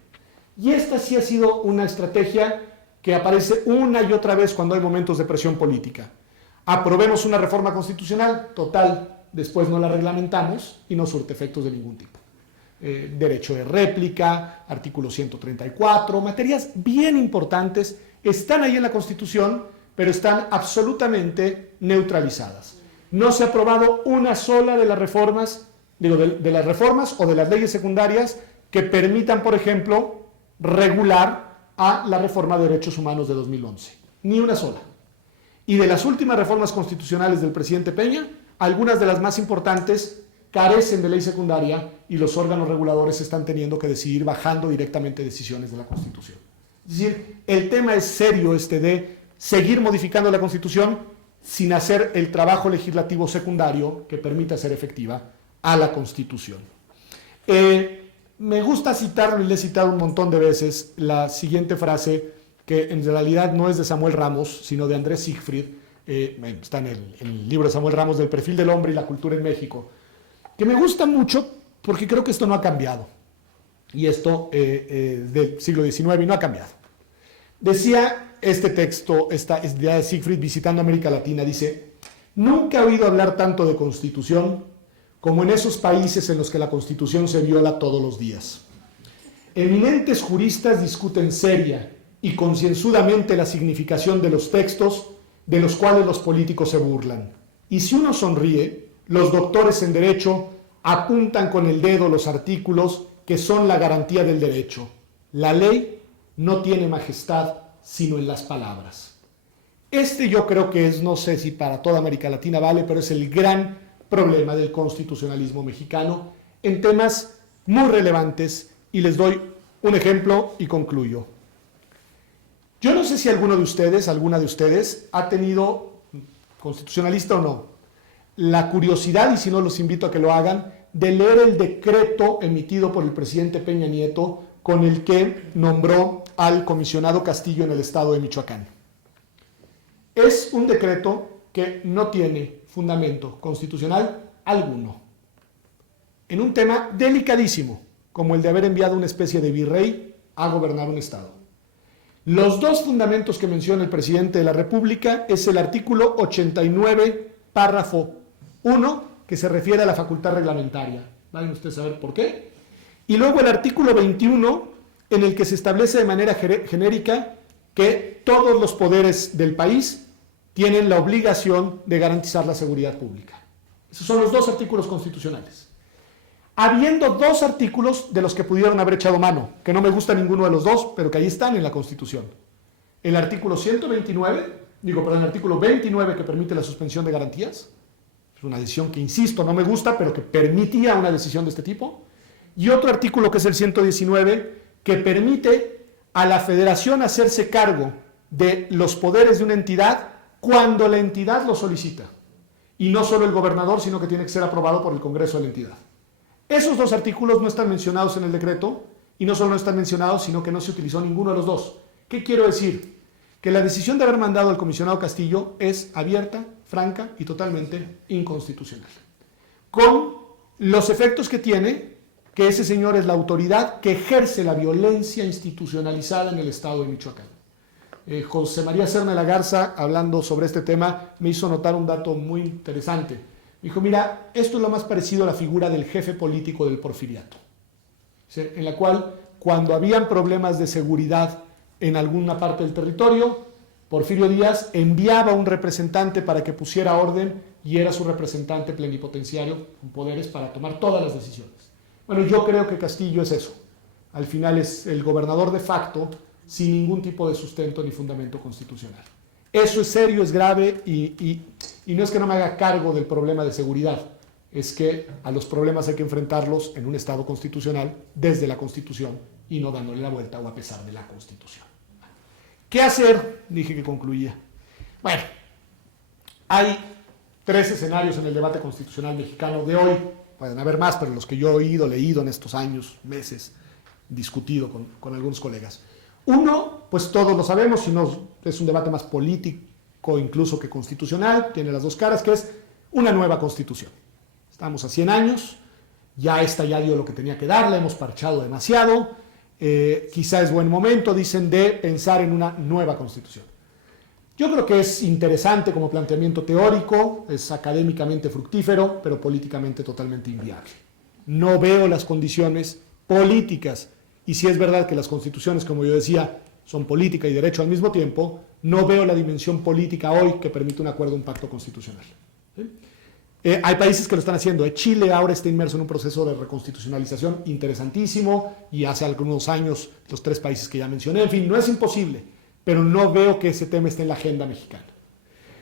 Y esta sí ha sido una estrategia que aparece una y otra vez cuando hay momentos de presión política. Aprobemos una reforma constitucional, total, después no la reglamentamos y no surte efectos de ningún tipo. Derecho de réplica, artículo 134, materias bien importantes, están ahí en la Constitución, pero están absolutamente neutralizadas. No se ha aprobado una sola de las reformas, de las reformas o de las leyes secundarias que permitan, por ejemplo, regular a la reforma de derechos humanos de 2011. Ni una sola. Y de las últimas reformas constitucionales del presidente Peña, algunas de las más importantes carecen de ley secundaria y los órganos reguladores están teniendo que decidir bajando directamente decisiones de la Constitución. Es decir, el tema es serio de seguir modificando la Constitución sin hacer el trabajo legislativo secundario que permita ser efectiva a la Constitución. Me gusta citarlo y le he citado un montón de veces la siguiente frase que en realidad no es de Samuel Ramos, sino de Andrés Siegfried, está en el libro de Samuel Ramos del perfil del hombre y la cultura en México, que me gusta mucho porque creo que esto no ha cambiado. Y esto del siglo XIX y no ha cambiado. Decía este texto, esta idea de Siegfried visitando América Latina, dice: nunca he oído hablar tanto de Constitución como en esos países en los que la Constitución se viola todos los días. Eminentes juristas discuten seria y concienzudamente la significación de los textos de los cuales los políticos se burlan. Y si uno sonríe, los doctores en derecho apuntan con el dedo los artículos que son la garantía del derecho. La ley no tiene majestad sino en las palabras. Yo creo que es, no sé si para toda América Latina vale, pero es el gran problema del constitucionalismo mexicano en temas muy relevantes, y les doy un ejemplo y concluyo. Yo no sé si alguna de ustedes ha tenido, constitucionalista o no, la curiosidad, y si no los invito a que lo hagan, de leer el decreto emitido por el presidente Peña Nieto con el que nombró al comisionado Castillo en el estado de Michoacán. Es un decreto que no tiene fundamento constitucional alguno, en un tema delicadísimo, como el de haber enviado una especie de virrey a gobernar un estado. Los dos fundamentos que menciona el presidente de la República es el artículo 89, párrafo 1, que se refiere a la facultad reglamentaria. Vayan ustedes a ver por qué. Y luego el artículo 21, en el que se establece de manera genérica que todos los poderes del país tienen la obligación de garantizar la seguridad pública. Esos son los dos artículos constitucionales. Habiendo dos artículos de los que pudieron haber echado mano, que no me gusta ninguno de los dos, pero que ahí están en la Constitución. El artículo 29 que permite la suspensión de garantías. Es una decisión que, insisto, no me gusta, pero que permitía una decisión de este tipo. Y otro artículo que es el 119, que permite a la federación hacerse cargo de los poderes de una entidad cuando la entidad lo solicita. Y no solo el gobernador, sino que tiene que ser aprobado por el Congreso de la entidad. Esos dos artículos no están mencionados en el decreto, y no solo no están mencionados, sino que no se utilizó ninguno de los dos. ¿Qué quiero decir? Que la decisión de haber mandado al comisionado Castillo es abierta, franca y totalmente inconstitucional. Con los efectos que tiene, que ese señor es la autoridad que ejerce la violencia institucionalizada en el estado de Michoacán. José María Serna de la Garza, hablando sobre este tema, me hizo notar un dato muy interesante. Dijo, mira, esto es lo más parecido a la figura del jefe político del porfiriato, ¿sí? En la cual, cuando habían problemas de seguridad en alguna parte del territorio, Porfirio Díaz enviaba un representante para que pusiera orden y era su representante plenipotenciario con poderes para tomar todas las decisiones. Bueno, yo creo que Castillo es eso. Al final es el gobernador de facto sin ningún tipo de sustento ni fundamento constitucional. Eso es serio, es grave y no es que no me haga cargo del problema de seguridad, es que a los problemas hay que enfrentarlos en un Estado constitucional desde la Constitución y no dándole la vuelta o a pesar de la Constitución. ¿Qué hacer? Dije que concluía. Bueno, hay 3 escenarios en el debate constitucional mexicano de hoy. Pueden haber más, pero los que yo he oído, leído en estos años, meses, discutido con algunos colegas. Uno, pues todos lo sabemos, si no es un debate más político incluso que constitucional, tiene las dos caras, que es una nueva constitución. Estamos a 100 años, ya esta ya dio lo que tenía que dar, la hemos parchado demasiado, quizá es buen momento, dicen, de pensar en una nueva constitución. Yo creo que es interesante como planteamiento teórico, es académicamente fructífero, pero políticamente totalmente inviable. No veo las condiciones políticas, y si es verdad que las constituciones, como yo decía, son política y derecho al mismo tiempo, no veo la dimensión política hoy que permite un acuerdo, un pacto constitucional. ¿Sí? Hay países que lo están haciendo. Chile ahora está inmerso en un proceso de reconstitucionalización interesantísimo, y hace algunos años los 3 países que ya mencioné. En fin, no es imposible, pero no veo que ese tema esté en la agenda mexicana.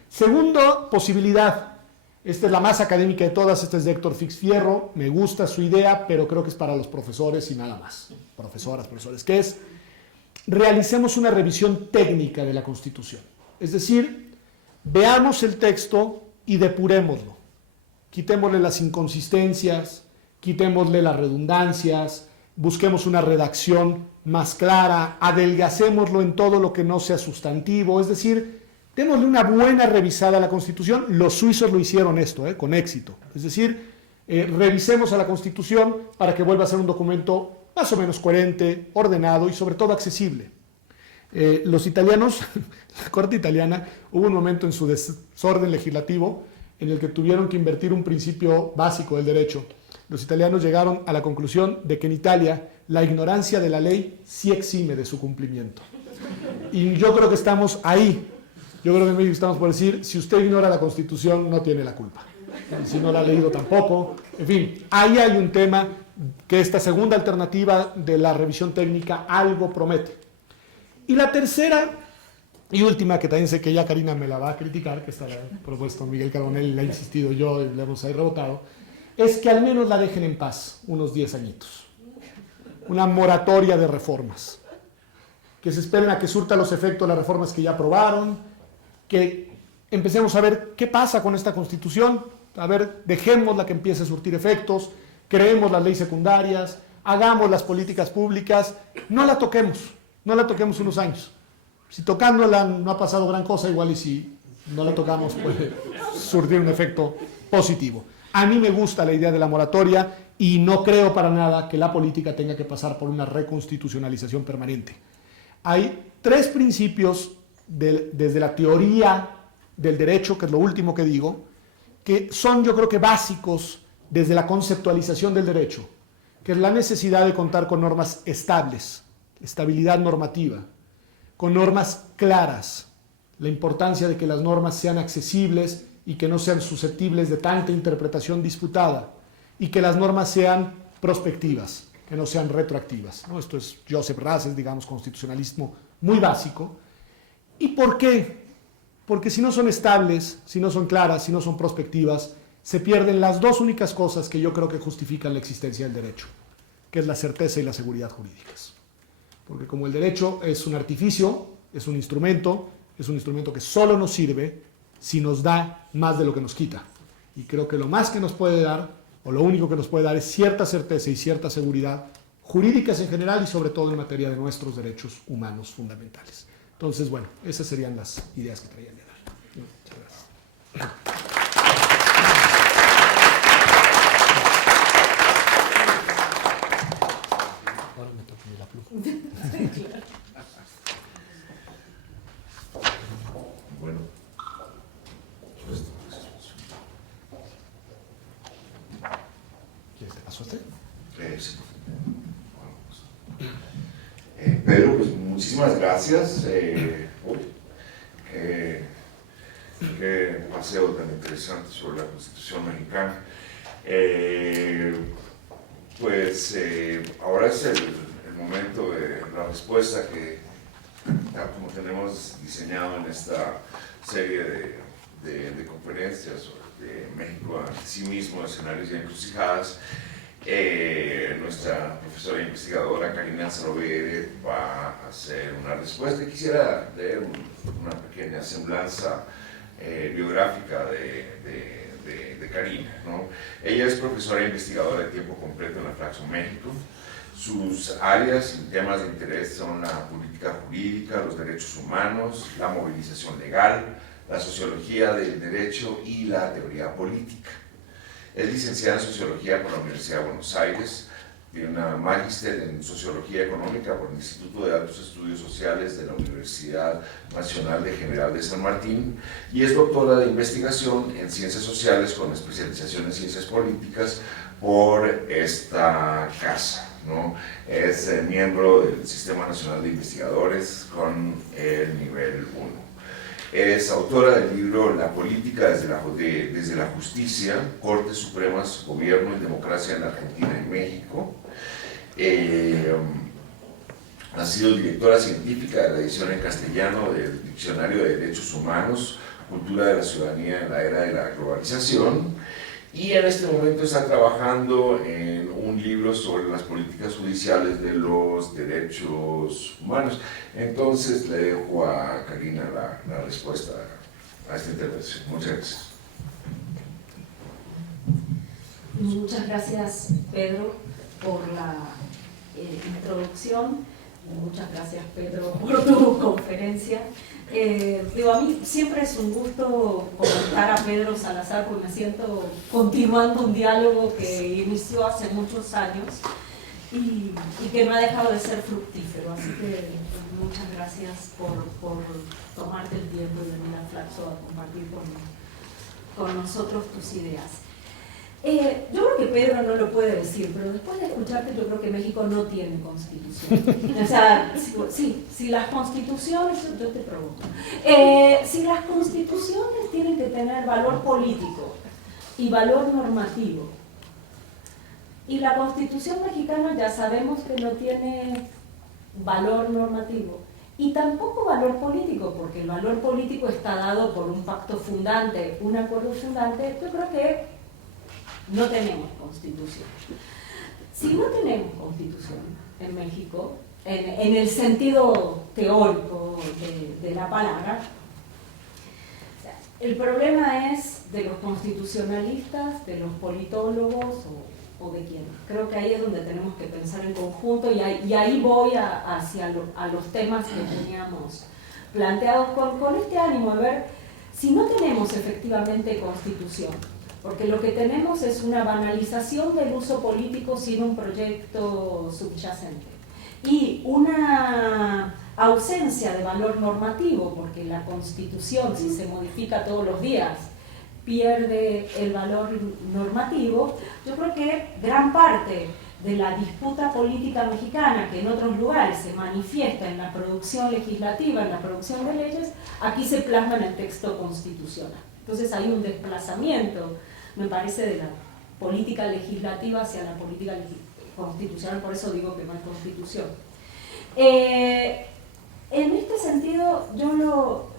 Segunda posibilidad, esta es la más académica de todas, esta es de Héctor Fix Fierro, me gusta su idea, pero creo que es para los profesores y nada más. Profesoras, profesores, que es, realicemos una revisión técnica de la Constitución. Es decir, veamos el texto y depurémoslo. Quitémosle las inconsistencias, quitémosle las redundancias, busquemos una redacción más clara, adelgacémoslo en todo lo que no sea sustantivo, es decir, démosle una buena revisada a la Constitución. Los suizos lo hicieron esto, con éxito. Es decir, revisemos a la Constitución para que vuelva a ser un documento más o menos coherente, ordenado y sobre todo accesible. Los italianos, la Corte italiana, hubo un momento en su desorden legislativo en el que tuvieron que invertir un principio básico del derecho. Los italianos llegaron a la conclusión de que en Italia la ignorancia de la ley sí exime de su cumplimiento. Y yo creo que estamos ahí. Yo creo que en México estamos por decir, si usted ignora la Constitución, no tiene la culpa. Y si no la ha leído tampoco. En fin, ahí hay un tema que esta segunda alternativa de la revisión técnica algo promete. Y la tercera y última, que también sé que ya Karina me la va a criticar, que está la propuesto Miguel Carbonell, le ha insistido yo y le hemos ahí rebotado, es que al menos la dejen en paz unos 10 añitos. Una moratoria de reformas. Que se esperen a que surta los efectos las reformas que ya aprobaron, que empecemos a ver qué pasa con esta Constitución, a ver, dejémosla que empiece a surtir efectos, creemos las leyes secundarias, hagamos las políticas públicas, no la toquemos unos años. Si tocándola no ha pasado gran cosa, igual y si no la tocamos puede surtir un efecto positivo. A mí me gusta la idea de la moratoria y no creo para nada que la política tenga que pasar por una reconstitucionalización permanente. Hay 3 principios desde la teoría del derecho, que es lo último que digo, que son yo creo que básicos desde la conceptualización del derecho, que es la necesidad de contar con normas estables, estabilidad normativa, con normas claras, la importancia de que las normas sean accesibles y que no sean susceptibles de tanta interpretación disputada, y que las normas sean prospectivas, que no sean retroactivas, ¿no? Esto es Joseph Rasses, digamos, constitucionalismo muy básico. ¿Y por qué? Porque si no son estables, si no son claras, si no son prospectivas, se pierden las 2 únicas cosas que yo creo que justifican la existencia del derecho, que es la certeza y la seguridad jurídicas. porque como el derecho es un artificio, es un instrumento que solo nos sirve si nos da más de lo que nos quita. Y creo que lo más que nos puede dar, o lo único que nos puede dar, es cierta certeza y cierta seguridad jurídicas en general y sobre todo en materia de nuestros derechos humanos fundamentales. Entonces, bueno, esas serían las ideas que traía de dar. Muchas gracias. Ahora me toca la pluma. Bueno. ¿Quieres te paso a usted? Sí. Pedro, pues muchísimas gracias. Qué paseo tan interesante sobre la Constitución mexicana. Ahora es el momento de la respuesta que, como tenemos diseñado en esta serie de conferencias sobre México ante sí mismo, escenarios y encrucijadas. Nuestra profesora investigadora Karina Sarovere va a hacer una respuesta. Quisiera leer una pequeña semblanza biográfica de Karina, ¿no? Ella es profesora e investigadora de tiempo completo en la Flaxo México. Sus áreas y temas de interés son la política jurídica, los derechos humanos, la movilización legal, la sociología del derecho y la teoría política. Es licenciada en Sociología por la Universidad de Buenos Aires, tiene una magíster en Sociología Económica por el Instituto de Altos Estudios Sociales de la Universidad Nacional de General de San Martín y es doctora de investigación en Ciencias Sociales con especialización en Ciencias Políticas por esta casa, ¿no? Es miembro del Sistema Nacional de Investigadores con el nivel 1. Es autora del libro La política desde la justicia, Cortes Supremas, Gobierno y Democracia en la Argentina y México. Ha sido directora científica de la edición en castellano del Diccionario de Derechos Humanos, Cultura de la Ciudadanía en la Era de la Globalización. Y en este momento está trabajando en un libro sobre las políticas judiciales de los derechos humanos. Entonces le dejo a Karina la respuesta a esta intervención. Muchas gracias. Muchas gracias, Pedro, por la introducción. Muchas gracias, Pedro, por tu conferencia. A mí siempre es un gusto comentar a Pedro Salazar porque me siento continuando un diálogo que inició hace muchos años y que no ha dejado de ser fructífero. Así que muchas gracias por tomarte el tiempo y venir a Flaxo a compartir con nosotros tus ideas. Yo creo que Pedro no lo puede decir, pero después de escucharte yo creo que México no tiene constitución. O sea, si las constituciones, yo te pregunto, si las constituciones tienen que tener valor político y valor normativo, y la Constitución mexicana ya sabemos que no tiene valor normativo, y tampoco valor político, porque el valor político está dado por un pacto fundante, un acuerdo fundante, yo creo que no tenemos constitución. Si no tenemos constitución en México, en el sentido teórico de la palabra, el problema es de los constitucionalistas, de los politólogos o de quién. Creo que ahí es donde tenemos que pensar en conjunto y ahí voy hacia los temas que teníamos planteados con este ánimo, a ver, si no tenemos efectivamente constitución, porque lo que tenemos es una banalización del uso político sin un proyecto subyacente y una ausencia de valor normativo, porque la Constitución, si se modifica todos los días, pierde el valor normativo. Yo creo que gran parte de la disputa política mexicana, que en otros lugares se manifiesta en la producción legislativa, en la producción de leyes, aquí se plasma en el texto constitucional. Entonces hay un desplazamiento, me parece, de la política legislativa hacia la política constitucional, por eso digo que no hay constitución. En este sentido, yo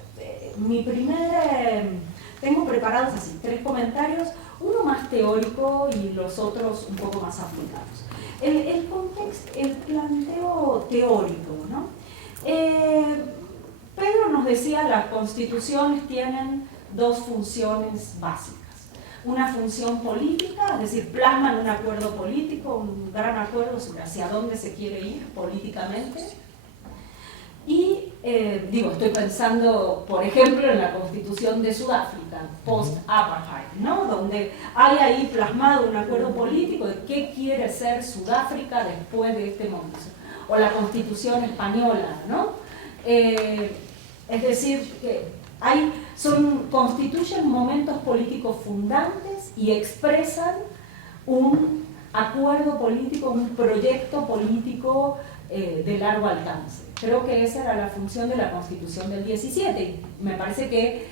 tengo preparados así, 3 comentarios, uno más teórico y los otros un poco más aplicados. El contexto, el planteo teórico, ¿no? Pedro nos decía, las constituciones tienen 2 funciones básicas. Una función política, es decir, plasman un acuerdo político, un gran acuerdo sobre hacia dónde se quiere ir políticamente. Y, estoy pensando, por ejemplo, en la Constitución de Sudáfrica, post-apartheid, ¿no? Donde hay ahí plasmado un acuerdo político de qué quiere ser Sudáfrica después de este momento. O la Constitución española, ¿no? Es decir, que constituyen momentos políticos fundantes y expresan un acuerdo político, un proyecto político de largo alcance. Creo que esa era la función de la Constitución del 17 y me parece que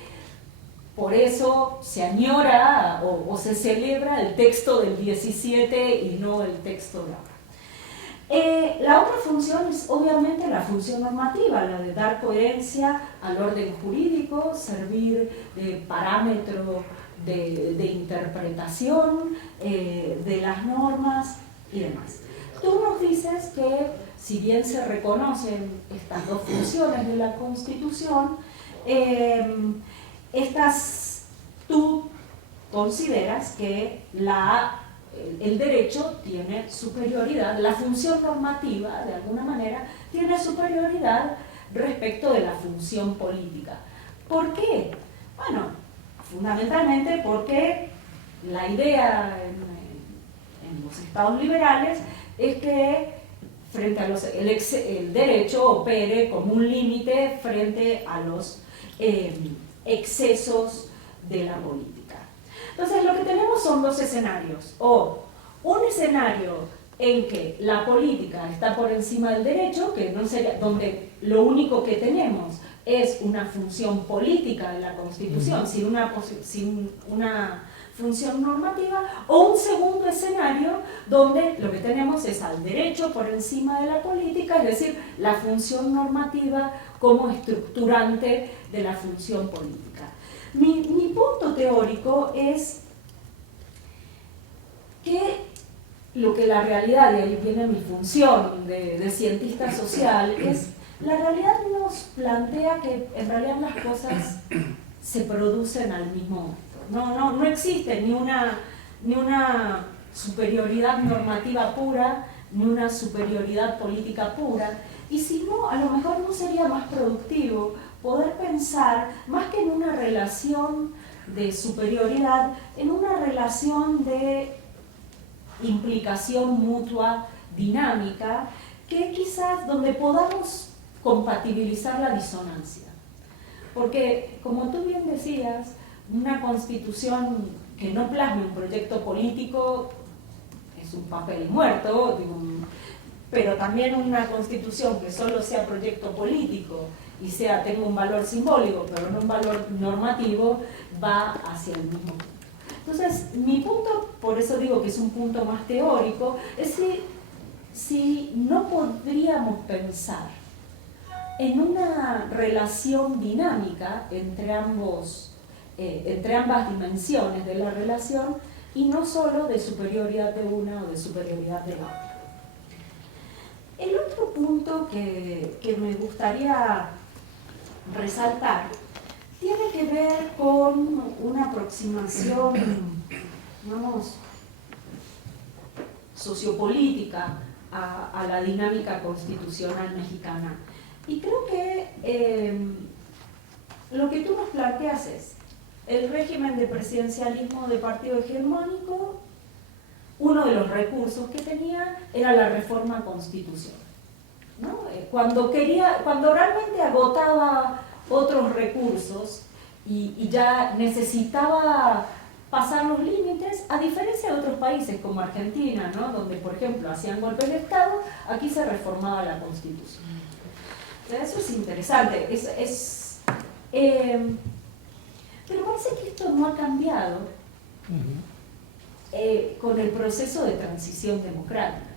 por eso se añora o se celebra el texto del 17 y no el texto de ahora. La otra función es obviamente la función normativa, la de dar coherencia al orden jurídico, servir de parámetro de interpretación de las normas y demás. Tú nos dices que si bien se reconocen estas 2 funciones de la Constitución, tú consideras que el derecho tiene superioridad, la función normativa, de alguna manera, tiene superioridad respecto de la función política. ¿Por qué? Bueno, fundamentalmente porque la idea en los estados liberales es que frente a el derecho opere como un límite frente a los excesos de la política. Entonces lo que tenemos son 2 escenarios, o un escenario en que la política está por encima del derecho, que no sería, donde lo único que tenemos es una función política de la Constitución, sin una función normativa, o un segundo escenario donde lo que tenemos es al derecho por encima de la política, es decir, la función normativa como estructurante de la función política. Mi punto teórico es que lo que la realidad, y ahí viene mi función de cientista social, es la realidad nos plantea que en realidad las cosas se producen al mismo momento. No existe ni una superioridad normativa pura, ni una superioridad política pura, y si no, a lo mejor no sería más productivo poder pensar, más que en una relación de superioridad, en una relación de implicación mutua dinámica, que quizás donde podamos compatibilizar la disonancia. Porque, como tú bien decías, una constitución que no plasme un proyecto político es un papel muerto, pero también una constitución que solo sea proyecto político y tenga un valor simbólico, pero no un valor normativo, va hacia el mismo punto. Entonces, mi punto, por eso digo que es un punto más teórico, es si no podríamos pensar en una relación dinámica entre ambas dimensiones de la relación y no solo de superioridad de una o de superioridad de la otra. El otro punto que me gustaría resaltar tiene que ver con una aproximación, sociopolítica a la dinámica constitucional mexicana. Y creo que lo que tú nos planteas es el régimen de presidencialismo de partido hegemónico. Uno de los recursos que tenía era la reforma constitucional, ¿no? Cuando realmente agotaba otros recursos y ya necesitaba pasar los límites, a diferencia de otros países como Argentina, ¿no? Donde, por ejemplo, hacían golpes de Estado, aquí se reformaba la Constitución. Eso es interesante. Pero parece que esto no ha cambiado con el proceso de transición democrática.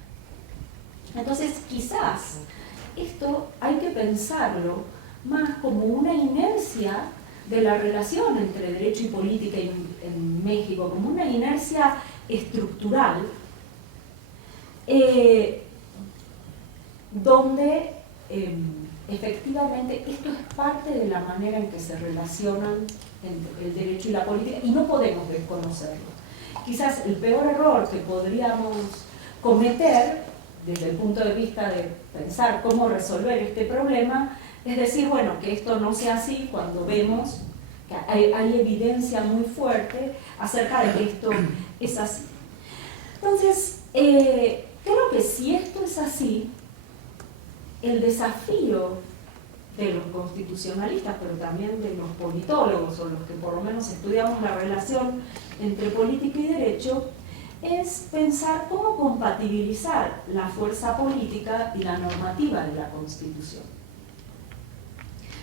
Entonces, quizás esto hay que pensarlo más como una inercia de la relación entre derecho y política en México, como una inercia estructural, donde efectivamente esto es parte de la manera en que se relacionan el derecho y la política, y no podemos desconocerlo. Quizás el peor error que podríamos cometer desde el punto de vista de pensar cómo resolver este problema es decir, bueno, que esto no sea así cuando vemos que hay evidencia muy fuerte acerca de que esto es así. Entonces, creo que si esto es así, el desafío de los constitucionalistas, pero también de los politólogos, o los que por lo menos estudiamos la relación entre política y derecho, es pensar cómo compatibilizar la fuerza política y la normativa de la Constitución.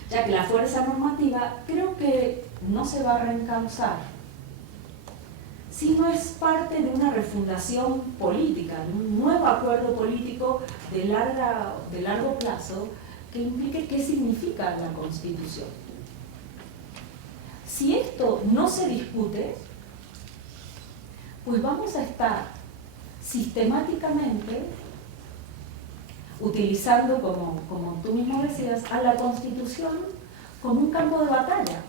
Ya que la fuerza normativa creo que no se va a reencauzar, sino es parte de una refundación política, de un nuevo acuerdo político de largo plazo que implique qué significa la Constitución. Si esto no se discute, pues vamos a estar sistemáticamente utilizando, como tú mismo decías, a la Constitución como un campo de batalla.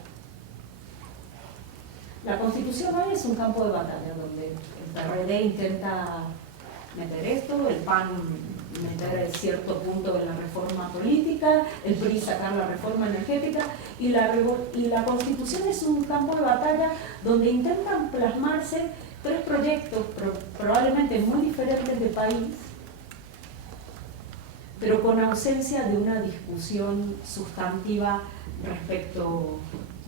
La Constitución hoy es un campo de batalla donde el PRD intenta meter esto, el PAN meter cierto punto de la reforma política, el PRI sacar la reforma energética, y la Constitución es un campo de batalla donde intentan plasmarse tres proyectos probablemente muy diferentes de país, pero con ausencia de una discusión sustantiva respecto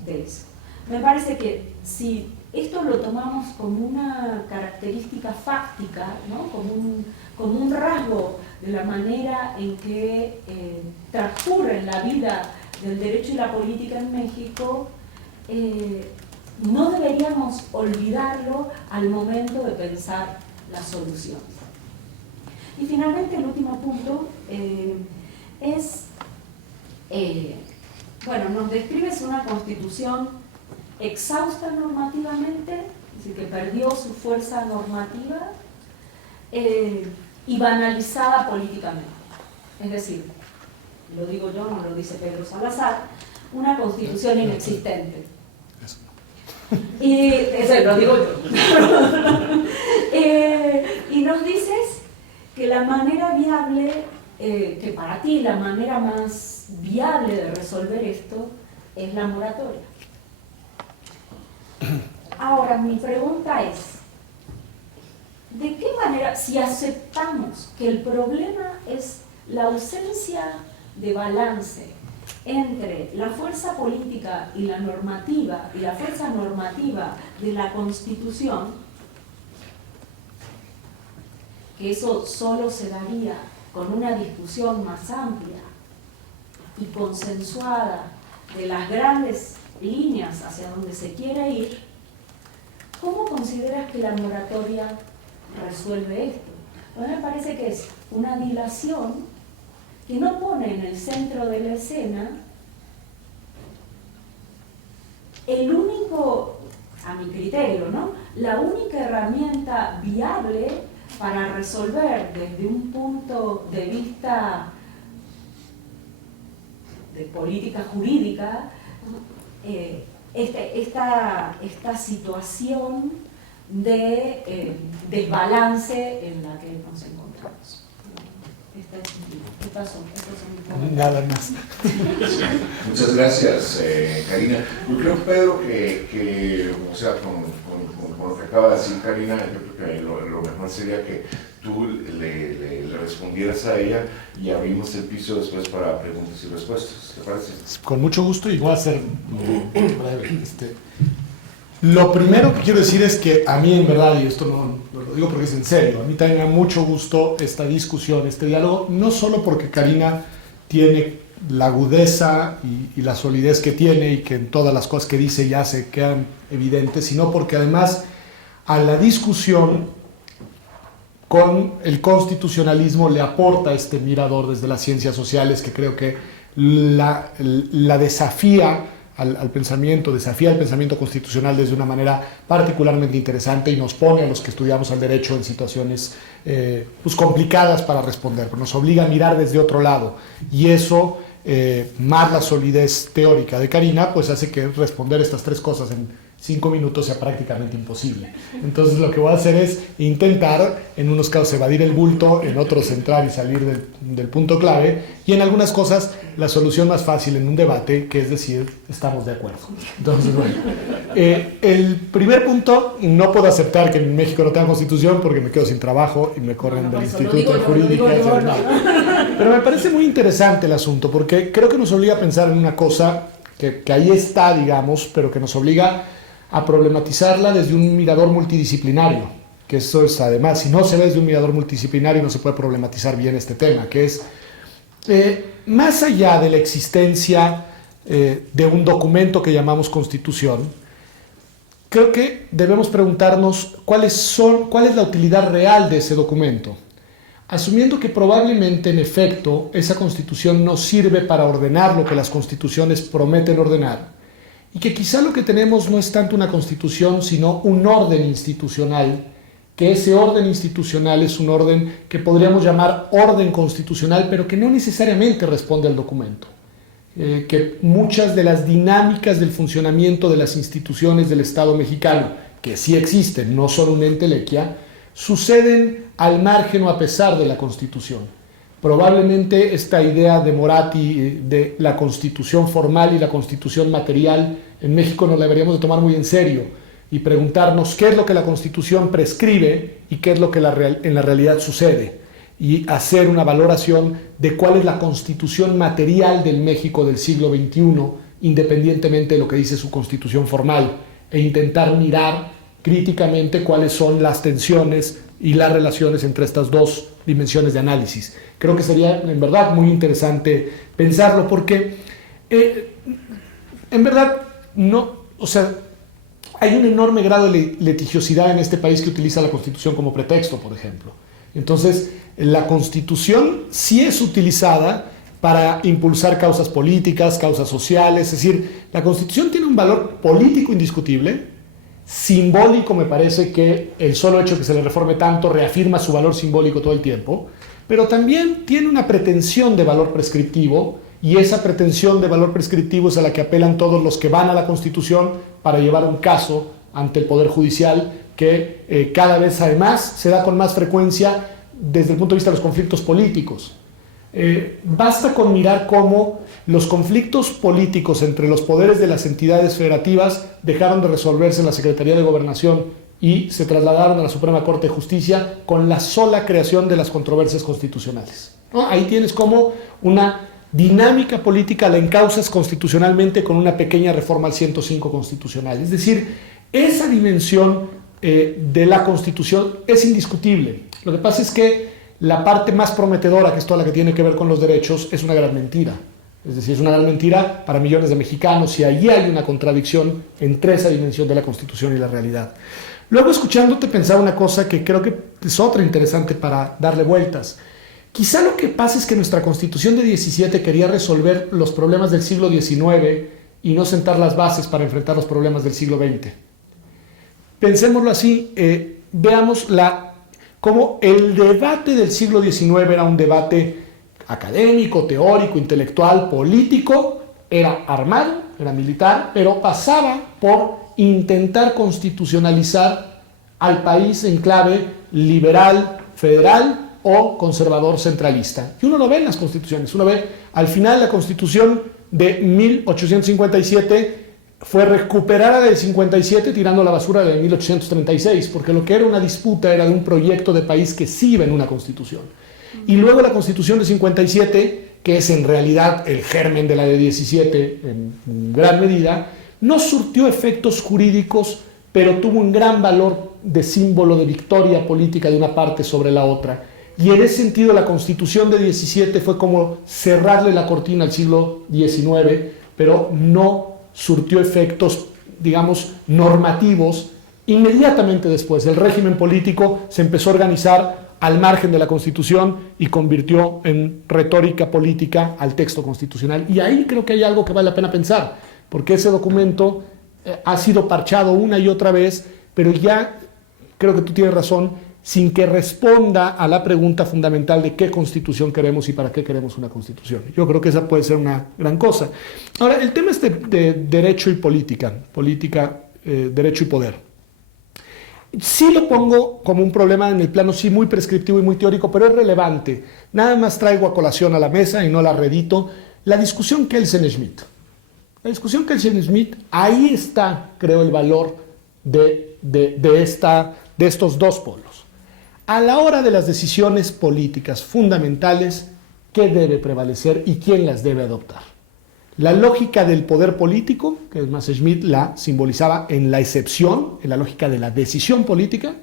de eso. Me parece que si esto lo tomamos como una característica fáctica, ¿no? como un rasgo de la manera en que transcurre la vida del derecho y la política en México, no deberíamos olvidarlo al momento de pensar las soluciones. Y finalmente el último punto es, bueno, nos describes una constitución exhausta normativamente, es decir, que perdió su fuerza normativa y banalizada políticamente. Es decir, lo digo yo, no lo dice Pedro Salazar, una constitución inexistente. Y eso lo digo yo. Y nos dices que la manera viable, que para ti la manera más viable de resolver esto es la moratoria. Ahora, mi pregunta es, ¿de qué manera, si aceptamos que el problema es la ausencia de balance entre la fuerza política y la normativa, y la fuerza normativa de la Constitución, que eso solo se daría con una discusión más amplia y consensuada de las grandes líneas hacia donde se quiere ir, ¿cómo consideras que la moratoria resuelve esto? A mí me parece que es una dilación que no pone en el centro de la escena el único, a mi criterio, ¿no? La única herramienta viable para resolver desde un punto de vista de política jurídica esta situación de desbalance en la que nos encontramos. Estos son nada más. Muchas gracias, Karina. Yo creo, Pedro, que o sea, con lo que acaba de decir Karina, yo creo que lo mejor sería que tú le respondieras a ella y abrimos el piso después para preguntas y respuestas. ¿Te parece? Con mucho gusto, y voy a ser breve. Lo primero que quiero decir es que a mí, en verdad, y esto no lo digo porque es en serio, a mí también me da mucho gusto esta discusión, este diálogo, no solo porque Karina tiene la agudeza y la solidez que tiene y que en todas las cosas que dice ya se quedan evidentes, sino porque además a la discusión con el constitucionalismo le aporta este mirador desde las ciencias sociales que creo que la desafía al pensamiento, desafía el pensamiento constitucional desde una manera particularmente interesante y nos pone a los que estudiamos al derecho en situaciones pues complicadas para responder, pero nos obliga a mirar desde otro lado y eso, más la solidez teórica de Karina, pues hace que responder estas tres cosas en 5 minutos sea prácticamente imposible. Entonces lo que voy a hacer es intentar, en unos casos evadir el bulto, en otros entrar y salir del punto clave, y en algunas cosas la solución más fácil en un debate, que es decir, estamos de acuerdo. Entonces, bueno, el primer punto, no puedo aceptar que en México no tenga constitución porque me quedo sin trabajo y me corren del Instituto de Jurídica. Pero me parece muy interesante el asunto, porque creo que nos obliga a pensar en una cosa que ahí está, digamos, pero que nos obliga a problematizarla desde un mirador multidisciplinario, que eso es además, si no se ve desde un mirador multidisciplinario no se puede problematizar bien este tema, que es, más allá de la existencia de un documento que llamamos Constitución, creo que debemos preguntarnos cuál es la utilidad real de ese documento, asumiendo que probablemente en efecto esa Constitución no sirve para ordenar lo que las constituciones prometen ordenar, y que quizá lo que tenemos no es tanto una constitución, sino un orden institucional, que ese orden institucional es un orden que podríamos llamar orden constitucional, pero que no necesariamente responde al documento. Que muchas de las dinámicas del funcionamiento de las instituciones del Estado mexicano, que sí existen, no son una entelequia, suceden al margen o a pesar de la Constitución. Probablemente esta idea de Moratti de la constitución formal y la constitución material en México nos la deberíamos de tomar muy en serio y preguntarnos qué es lo que la constitución prescribe y qué es lo que en la realidad sucede y hacer una valoración de cuál es la constitución material del México del siglo XXI independientemente de lo que dice su constitución formal e intentar mirar críticamente cuáles son las tensiones y las relaciones entre estas dos dimensiones de análisis. Creo que sería en verdad muy interesante pensarlo porque en verdad no, o sea, hay un enorme grado de litigiosidad en este país que utiliza la Constitución como pretexto, por ejemplo. Entonces, la Constitución sí es utilizada para impulsar causas políticas, causas sociales, es decir, la Constitución tiene un valor político indiscutible. Simbólico, me parece que el solo hecho de que se le reforme tanto reafirma su valor simbólico todo el tiempo, pero también tiene una pretensión de valor prescriptivo y esa pretensión de valor prescriptivo es a la que apelan todos los que van a la Constitución para llevar un caso ante el Poder Judicial que cada vez además se da con más frecuencia desde el punto de vista de los conflictos políticos. Basta con mirar cómo los conflictos políticos entre los poderes de las entidades federativas dejaron de resolverse en la Secretaría de Gobernación y se trasladaron a la Suprema Corte de Justicia con la sola creación de las controversias constitucionales, ¿no? Ahí tienes como una dinámica política la encauzas constitucionalmente con una pequeña reforma al 105 constitucional. Es decir, esa dimensión de la Constitución es indiscutible. Lo que pasa es que la parte más prometedora, que es toda la que tiene que ver con los derechos, es una gran mentira. Es decir, es una gran mentira para millones de mexicanos y allí hay una contradicción entre esa dimensión de la Constitución y la realidad. Luego, escuchándote, pensaba una cosa que creo que es otra interesante para darle vueltas. Quizá lo que pasa es que nuestra Constitución de 17 quería resolver los problemas del siglo XIX y no sentar las bases para enfrentar los problemas del siglo XX. Pensémoslo así, veamos cómo el debate del siglo XIX era un debate académico, teórico, intelectual, político, era armado, era militar, pero pasaba por intentar constitucionalizar al país en clave liberal, federal o conservador centralista. Y uno lo ve en las constituciones, uno ve al final la Constitución de 1857 fue recuperada del 57 tirando a la basura de 1836, porque lo que era una disputa era de un proyecto de país que sí iba en una constitución. Y luego la Constitución de 57, que es en realidad el germen de la de 17 en gran medida, no surtió efectos jurídicos, pero tuvo un gran valor de símbolo de victoria política de una parte sobre la otra. Y en ese sentido la Constitución de 17 fue como cerrarle la cortina al siglo XIX, pero no surtió efectos, digamos, normativos. Inmediatamente después, el régimen político se empezó a organizar al margen de la Constitución y convirtió en retórica política al texto constitucional. Y ahí creo que hay algo que vale la pena pensar, porque ese documento ha sido parchado una y otra vez, pero ya creo que tú tienes razón, sin que responda a la pregunta fundamental de qué constitución queremos y para qué queremos una constitución. Yo creo que esa puede ser una gran cosa. Ahora, el tema es de derecho y política, derecho y poder. Sí lo pongo como un problema en el plano sí muy prescriptivo y muy teórico, pero es relevante. Nada más traigo a colación a la mesa y no la redito. La discusión Kelsen-Schmitt. La discusión Kelsen-Schmitt, ahí está, creo, el valor de estos dos polos. A la hora de las decisiones políticas fundamentales, ¿qué debe prevalecer y quién las debe adoptar? La lógica del poder político, que además Schmitt la simbolizaba en la excepción, en la lógica de la decisión política,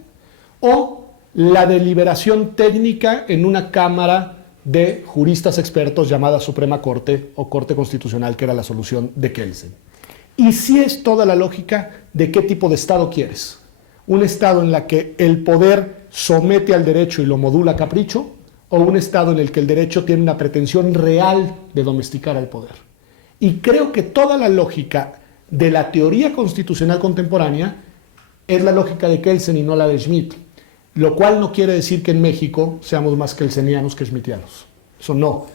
o la deliberación técnica en una cámara de juristas expertos llamada Suprema Corte o Corte Constitucional, que era la solución de Kelsen. Y sí es toda la lógica de qué tipo de Estado quieres. Un Estado en el que el poder somete al derecho y lo modula a capricho, o un Estado en el que el derecho tiene una pretensión real de domesticar al poder. Y creo que toda la lógica de la teoría constitucional contemporánea es la lógica de Kelsen y no la de Schmitt, lo cual no quiere decir que en México seamos más kelsenianos que schmittianos. Eso no,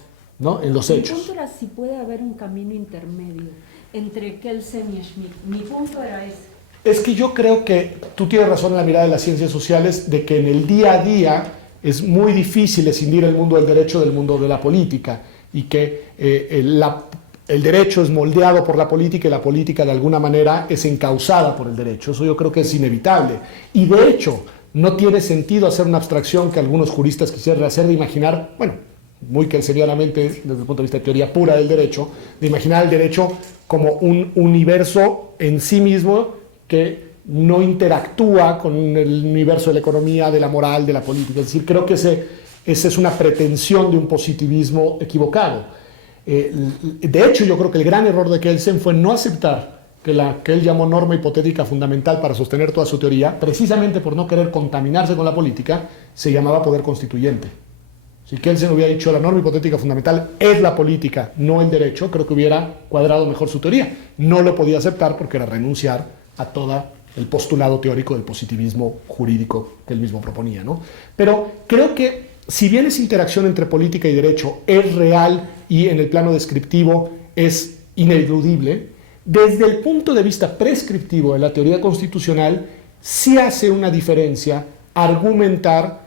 en los hechos. Mi punto era si puede haber un camino intermedio entre Kelsen y Schmitt. Mi punto era ese. Es que yo creo que tú tienes razón en la mirada de las ciencias sociales de que en el día a día es muy difícil escindir el mundo del derecho del mundo de la política y que el derecho es moldeado por la política y la política de alguna manera es encauzada por el derecho. Eso yo creo que es inevitable. Y de hecho, no tiene sentido hacer una abstracción que algunos juristas quisieran hacer de imaginar, bueno, muy kelsenianamente desde el punto de vista de teoría pura del derecho, de imaginar el derecho como un universo en sí mismo que no interactúa con el universo de la economía, de la moral, de la política. Es decir, creo que esa es una pretensión de un positivismo equivocado. De hecho, yo creo que el gran error de Kelsen fue no aceptar que la que él llamó norma hipotética fundamental para sostener toda su teoría, precisamente por no querer contaminarse con la política, se llamaba poder constituyente. Si Kelsen hubiera dicho la norma hipotética fundamental es la política, no el derecho, creo que hubiera cuadrado mejor su teoría. No lo podía aceptar porque era renunciar a todo el postulado teórico del positivismo jurídico que él mismo proponía, ¿no? Pero creo que si bien esa interacción entre política y derecho es real y en el plano descriptivo es ineludible, desde el punto de vista prescriptivo de la teoría constitucional sí hace una diferencia argumentar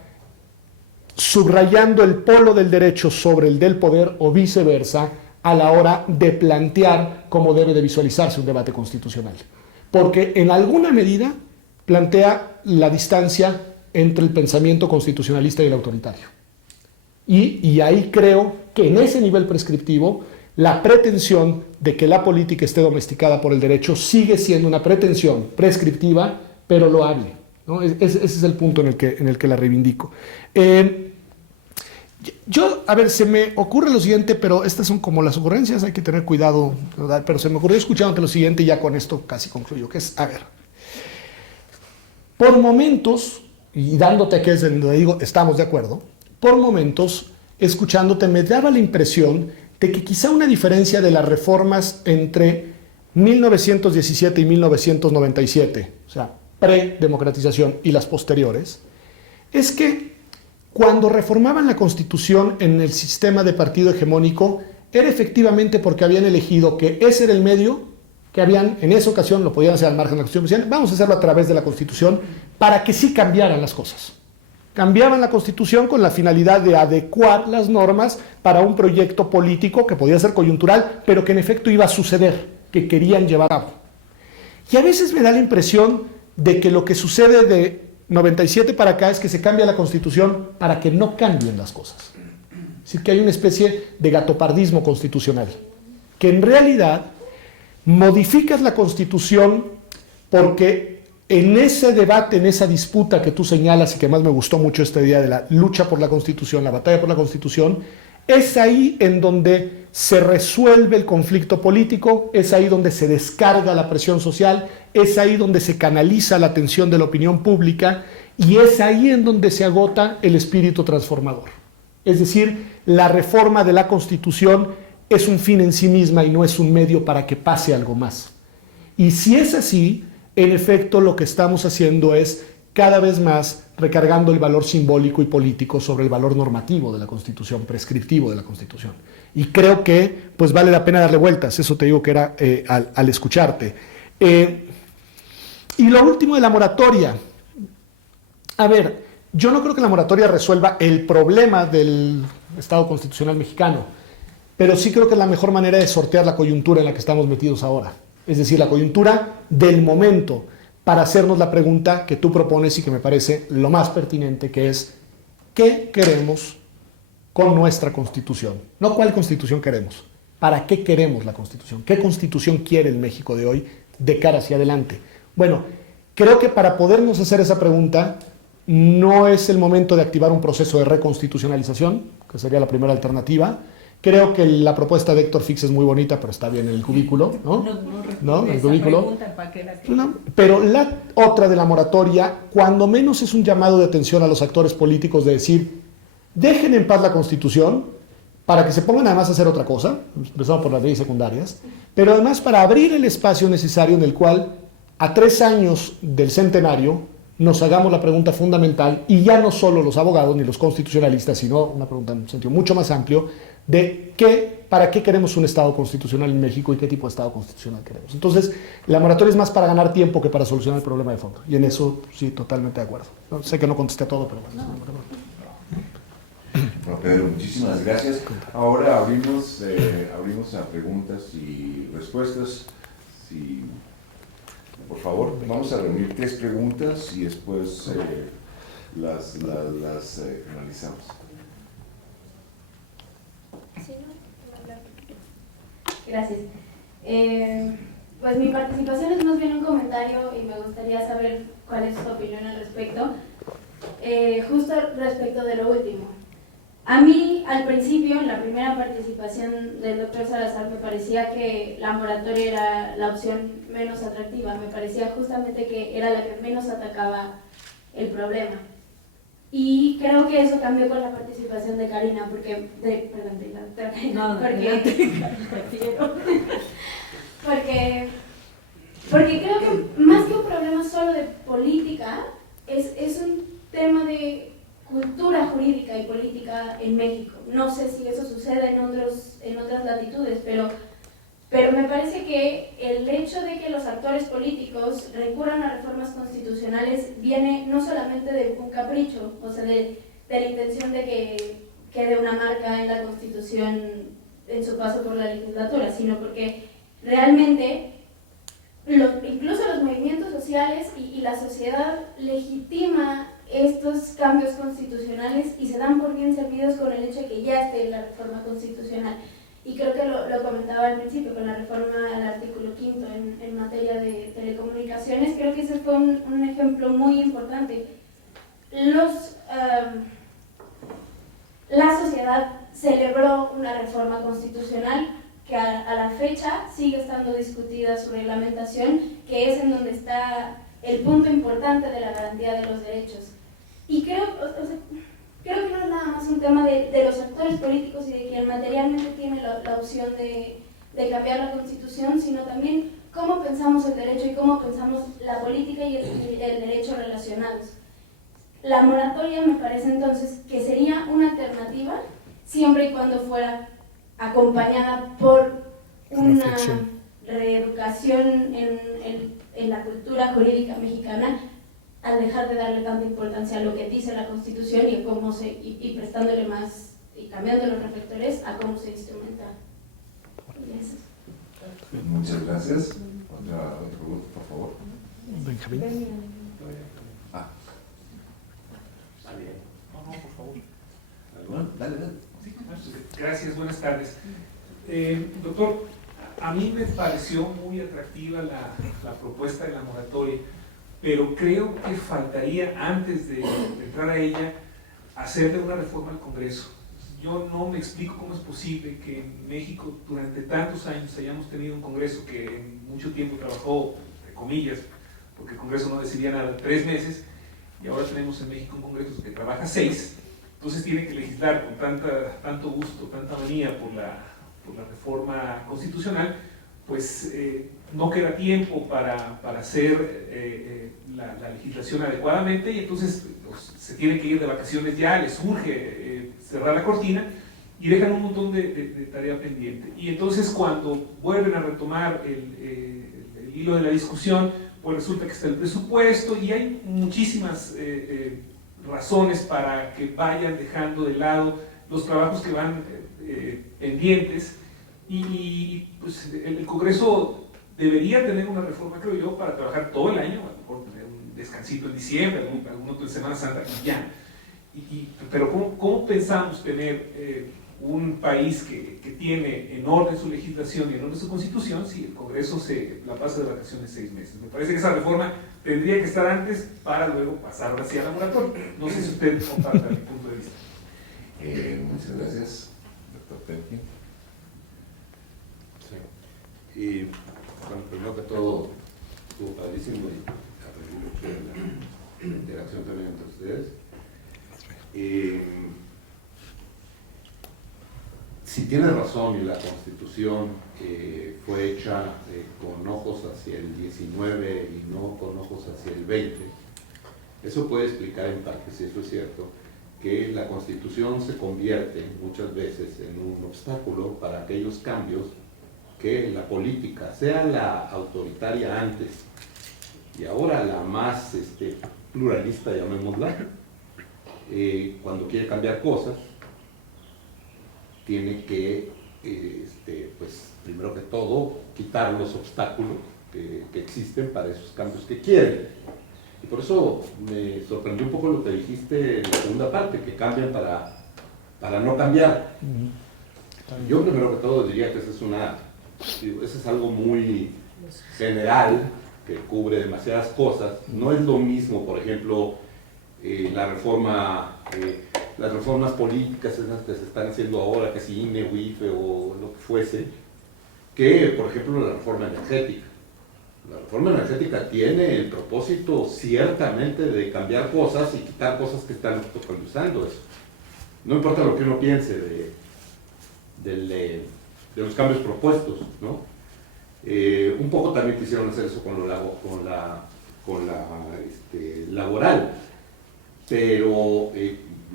subrayando el polo del derecho sobre el del poder o viceversa a la hora de plantear cómo debe de visualizarse un debate constitucional. Porque en alguna medida plantea la distancia entre el pensamiento constitucionalista y el autoritario. Y ahí creo que en ese nivel prescriptivo la pretensión de que la política esté domesticada por el derecho sigue siendo una pretensión prescriptiva, pero loable, ¿no? Ese es el punto en el que la reivindico. A ver, se me ocurre lo siguiente, pero estas son como las ocurrencias, hay que tener cuidado, ¿verdad? Pero se me ocurrió escuchándote lo siguiente y ya con esto casi concluyo, que es, a ver, por momentos, y dándote que es en donde digo, estamos de acuerdo, por momentos, escuchándote, me daba la impresión de que quizá una diferencia de las reformas entre 1917 y 1997, o sea, pre-democratización y las posteriores, es que cuando reformaban la Constitución en el sistema de partido hegemónico, era efectivamente porque habían elegido que ese era el medio que habían, en esa ocasión, lo podían hacer al margen de la Constitución, decían, vamos a hacerlo a través de la Constitución para que sí cambiaran las cosas. Cambiaban la Constitución con la finalidad de adecuar las normas para un proyecto político que podía ser coyuntural, pero que en efecto iba a suceder, que querían llevar a cabo. Y a veces me da la impresión de que lo que sucede de 97 para acá es que se cambia la Constitución para que no cambien las cosas. Es decir, que hay una especie de gatopardismo constitucional, que en realidad modificas la Constitución porque en ese debate, en esa disputa que tú señalas y que más me gustó mucho este día de la lucha por la Constitución, la batalla por la Constitución, es ahí en donde se resuelve el conflicto político, es ahí donde se descarga la presión social, es ahí donde se canaliza la atención de la opinión pública y es ahí en donde se agota el espíritu transformador. Es decir, la reforma de la Constitución es un fin en sí misma y no es un medio para que pase algo más. Y si es así, en efecto lo que estamos haciendo es cada vez más recargando el valor simbólico y político sobre el valor normativo de la Constitución, prescriptivo de la Constitución. Y creo que pues vale la pena darle vueltas, eso te digo que era al escucharte. Y lo último de la moratoria. A ver, yo no creo que la moratoria resuelva el problema del Estado constitucional mexicano, pero sí creo que es la mejor manera de sortear la coyuntura en la que estamos metidos ahora. Es decir, la coyuntura del momento, para hacernos la pregunta que tú propones y que me parece lo más pertinente, que es ¿qué queremos con nuestra Constitución? No cuál Constitución queremos, ¿para qué queremos la Constitución? ¿Qué Constitución quiere el México de hoy de cara hacia adelante? Bueno, creo que para podernos hacer esa pregunta no es el momento de activar un proceso de reconstitucionalización, que sería la primera alternativa. Creo que la propuesta de Héctor Fix es muy bonita, pero está bien en el cubículo, ¿no? ¿No? En el cubículo. No, pero la otra de la moratoria, cuando menos es un llamado de atención a los actores políticos de decir, dejen en paz la Constitución para que se pongan además a hacer otra cosa, empezamos por las leyes secundarias, pero además para abrir el espacio necesario en el cual a 3 años del centenario nos hagamos la pregunta fundamental, y ya no solo los abogados ni los constitucionalistas, sino una pregunta en un sentido mucho más amplio, de para qué queremos un Estado constitucional en México y qué tipo de Estado constitucional queremos. Entonces, la moratoria es más para ganar tiempo que para solucionar el problema de fondo. Y en eso sí, totalmente de acuerdo. No, sé que no contesté todo, pero bueno. Bueno, Pedro, muchísimas gracias. Ahora abrimos a preguntas y respuestas. Si, por favor, vamos a reunir 3 preguntas y después las analizamos. Gracias. Pues mi participación es más bien un comentario y me gustaría saber cuál es tu opinión al respecto. Justo respecto de lo último. A mí, al principio, en la primera participación del doctor Salazar, me parecía que la moratoria era la opción menos atractiva. Me parecía justamente que era la que menos atacaba el problema. Y creo que eso cambió con la participación de Karina, porque creo que más que un problema solo de política, es un tema de cultura jurídica y política en México. No sé si eso sucede en otras latitudes, pero me parece que el hecho de que los actores políticos recurran a reformas constitucionales viene no solamente de un capricho, o sea, de la intención de que quede una marca en la Constitución en su paso por la legislatura, sino porque realmente incluso los movimientos sociales y la sociedad legitima estos cambios constitucionales y se dan por bien servidos con el hecho de que ya esté la reforma constitucional. Y creo que lo comentaba al principio con la reforma al artículo 5 en materia de telecomunicaciones. Creo que ese fue un ejemplo muy importante. La sociedad celebró una reforma constitucional que a la fecha sigue estando discutida su reglamentación, que es en donde está el punto importante de la garantía de los derechos. Y creo que no es nada más un tema de los actores políticos y de quien materialmente tiene la opción de cambiar la Constitución, sino también cómo pensamos el derecho y cómo pensamos la política y el derecho relacionados. La moratoria me parece entonces que sería una alternativa siempre y cuando fuera acompañada por una reeducación en la cultura jurídica mexicana, al dejar de darle tanta importancia a lo que dice la Constitución y cómo y prestándole más y cambiando los reflectores a cómo se instrumenta. Muchas gracias. Otra pregunta, por favor. Benjamín. Por favor. Bueno, dale. Sí, gracias, buenas tardes. Doctor, a mí me pareció muy atractiva la propuesta de la moratoria, pero creo que faltaría, antes de entrar a ella, hacerle una reforma al Congreso. Yo no me explico cómo es posible que en México durante tantos años hayamos tenido un Congreso que en mucho tiempo trabajó, entre comillas, porque el Congreso no decidía nada, 3 meses, y ahora tenemos en México un Congreso que trabaja 6, entonces tiene que legislar con tanto gusto, tanta manía reforma constitucional, pues no queda tiempo para hacer la legislación adecuadamente, y entonces se tiene que ir de vacaciones ya, les urge cerrar la cortina, y dejan un montón de tarea pendiente. Y entonces cuando vuelven a retomar el hilo de la discusión, pues resulta que está el presupuesto, y hay muchísimas razones para que vayan dejando de lado los trabajos que van pendientes, y pues el Congreso debería tener una reforma, creo yo, para trabajar todo el año, a lo mejor tener un descansito en diciembre, algún otro en Semana Santa, y ya. Pero ¿cómo pensamos tener un país que tiene en orden su legislación y en orden su constitución si el Congreso se la pasa de vacaciones 6 meses? Me parece que esa reforma tendría que estar antes para luego pasarla hacia la moratoria. No sé si usted comparta mi punto de vista. Muchas gracias, doctor Penkin. Sí. Y bueno, primero que todo, estuvo padrísimo y aprendí mucho de la interacción también entre ustedes. Si tiene razón, y la Constitución fue hecha con ojos hacia el 19 y no con ojos hacia el 20, eso puede explicar en parte, si eso es cierto, que la Constitución se convierte muchas veces en un obstáculo para aquellos cambios que la política, sea la autoritaria antes y ahora la más pluralista, llamémosla, cuando quiere cambiar cosas, tiene que, pues, primero que todo, quitar los obstáculos que existen para esos cambios que quieren. Y por eso me sorprendió un poco lo que dijiste en la segunda parte, que cambian para no cambiar. Yo primero que todo diría que eso es algo muy general, que cubre demasiadas cosas. No es lo mismo, por ejemplo, las reformas políticas esas que se están haciendo ahora, que si INE, WIFE o lo que fuese, que por ejemplo la reforma energética. La reforma energética tiene el propósito ciertamente de cambiar cosas y quitar cosas que están obstaculizando eso. No importa lo que uno piense de los cambios propuestos, ¿no? Un poco también quisieron hacer eso con la laboral, pero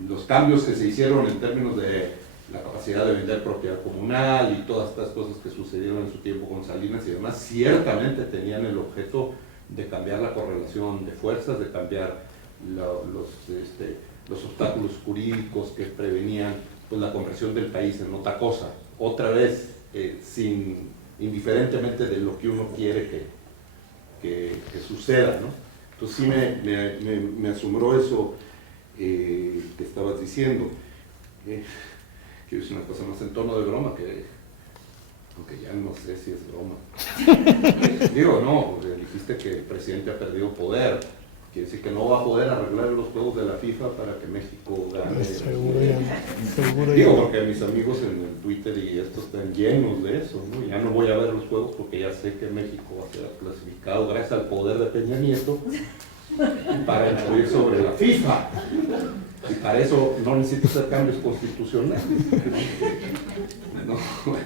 los cambios que se hicieron en términos de la capacidad de vender propiedad comunal y todas estas cosas que sucedieron en su tiempo con Salinas y demás, ciertamente tenían el objeto de cambiar la correlación de fuerzas, de cambiar los obstáculos jurídicos que prevenían pues, la conversión del país en otra cosa, otra vez indiferentemente de lo que uno quiere que suceda, ¿no? Entonces sí me asombró eso que estabas diciendo. Quiero decir una cosa más en tono de broma, aunque ya no sé si es broma. Digo, no, dijiste que el presidente ha perdido poder. Quiere decir que no va a poder arreglar los juegos de la FIFA para que México gane. Seguro Digo, porque mis amigos en el Twitter y esto están llenos de eso, ¿no? Ya no voy a ver los juegos porque ya sé que México va a ser clasificado gracias al poder de Peña Nieto para influir sobre la FIFA. Y para eso no necesito hacer cambios constitucionales. No, bueno,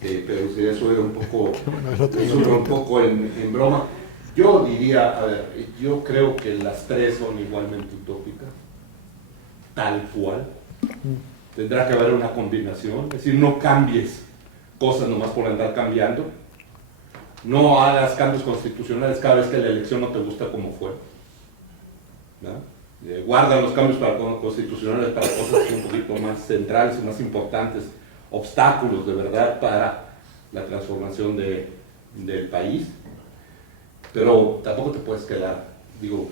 pero si eso era un poco en broma. Yo diría, a ver, yo creo que las tres son igualmente utópicas, tal cual. Tendrá que haber una combinación, es decir, no cambies cosas nomás por andar cambiando. No hagas cambios constitucionales cada vez que la elección no te gusta como fue. Guarda los cambios constitucionales para cosas un poquito más centrales y más importantes, obstáculos de verdad para la transformación del país. Pero tampoco te puedes quedar, digo,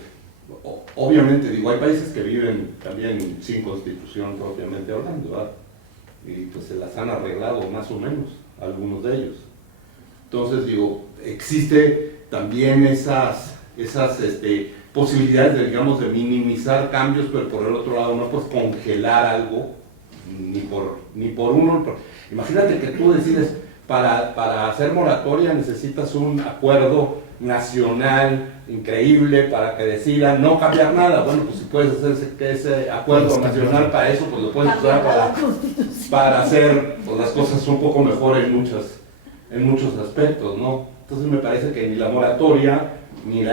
obviamente, hay países que viven también sin constitución propiamente hablando, ¿verdad? Y pues se las han arreglado más o menos, algunos de ellos. Entonces, digo, existe también esas posibilidades de, digamos, de minimizar cambios, pero por el otro lado no puedes congelar algo, ni por uno. Imagínate que tú decides, para hacer moratoria necesitas un acuerdo nacional increíble para que decidan no cambiar nada. Bueno, pues si puedes hacer ese acuerdo nacional para eso, pues lo puedes usar para hacer pues, las cosas un poco mejor en muchos aspectos, ¿no? Entonces me parece que ni la moratoria, ni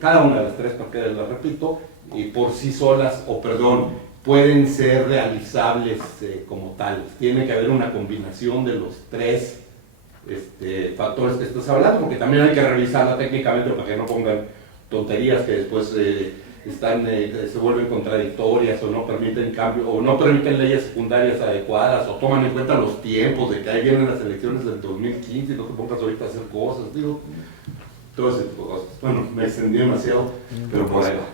cada una de las tres, para que las repito, y por sí solas, pueden ser realizables como tales. Tiene que haber una combinación de los tres factores que estás hablando, porque también hay que revisarla técnicamente para que no pongan tonterías que después se vuelven contradictorias o no permiten cambio, o no permiten leyes secundarias adecuadas, o toman en cuenta los tiempos de que ahí vienen las elecciones del 2015 y no te pongas ahorita a hacer cosas, digo, todo ese tipo de cosas. Bueno, me extendí demasiado, pero por ahí va.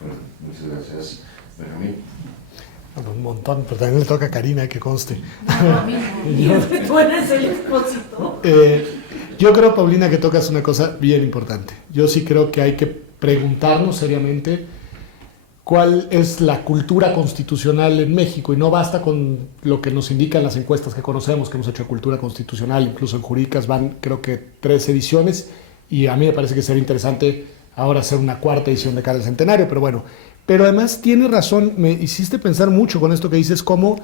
Bueno, muchas gracias, Benjamín. Un montón, pero también le toca a Karina, que conste. No, a mí no. Tú eres el expositor. Yo creo, Paulina, que tocas una cosa bien importante. Yo sí creo que hay que preguntarnos seriamente cuál es la cultura constitucional en México, y no basta con lo que nos indican las encuestas que conocemos, que hemos hecho de cultura constitucional, incluso en Jurídicas van creo que 3 ediciones, y a mí me parece que sería interesante ahora hacer una 4ª edición de cara al centenario, pero bueno. Pero además tiene razón, me hiciste pensar mucho con esto que dices, cómo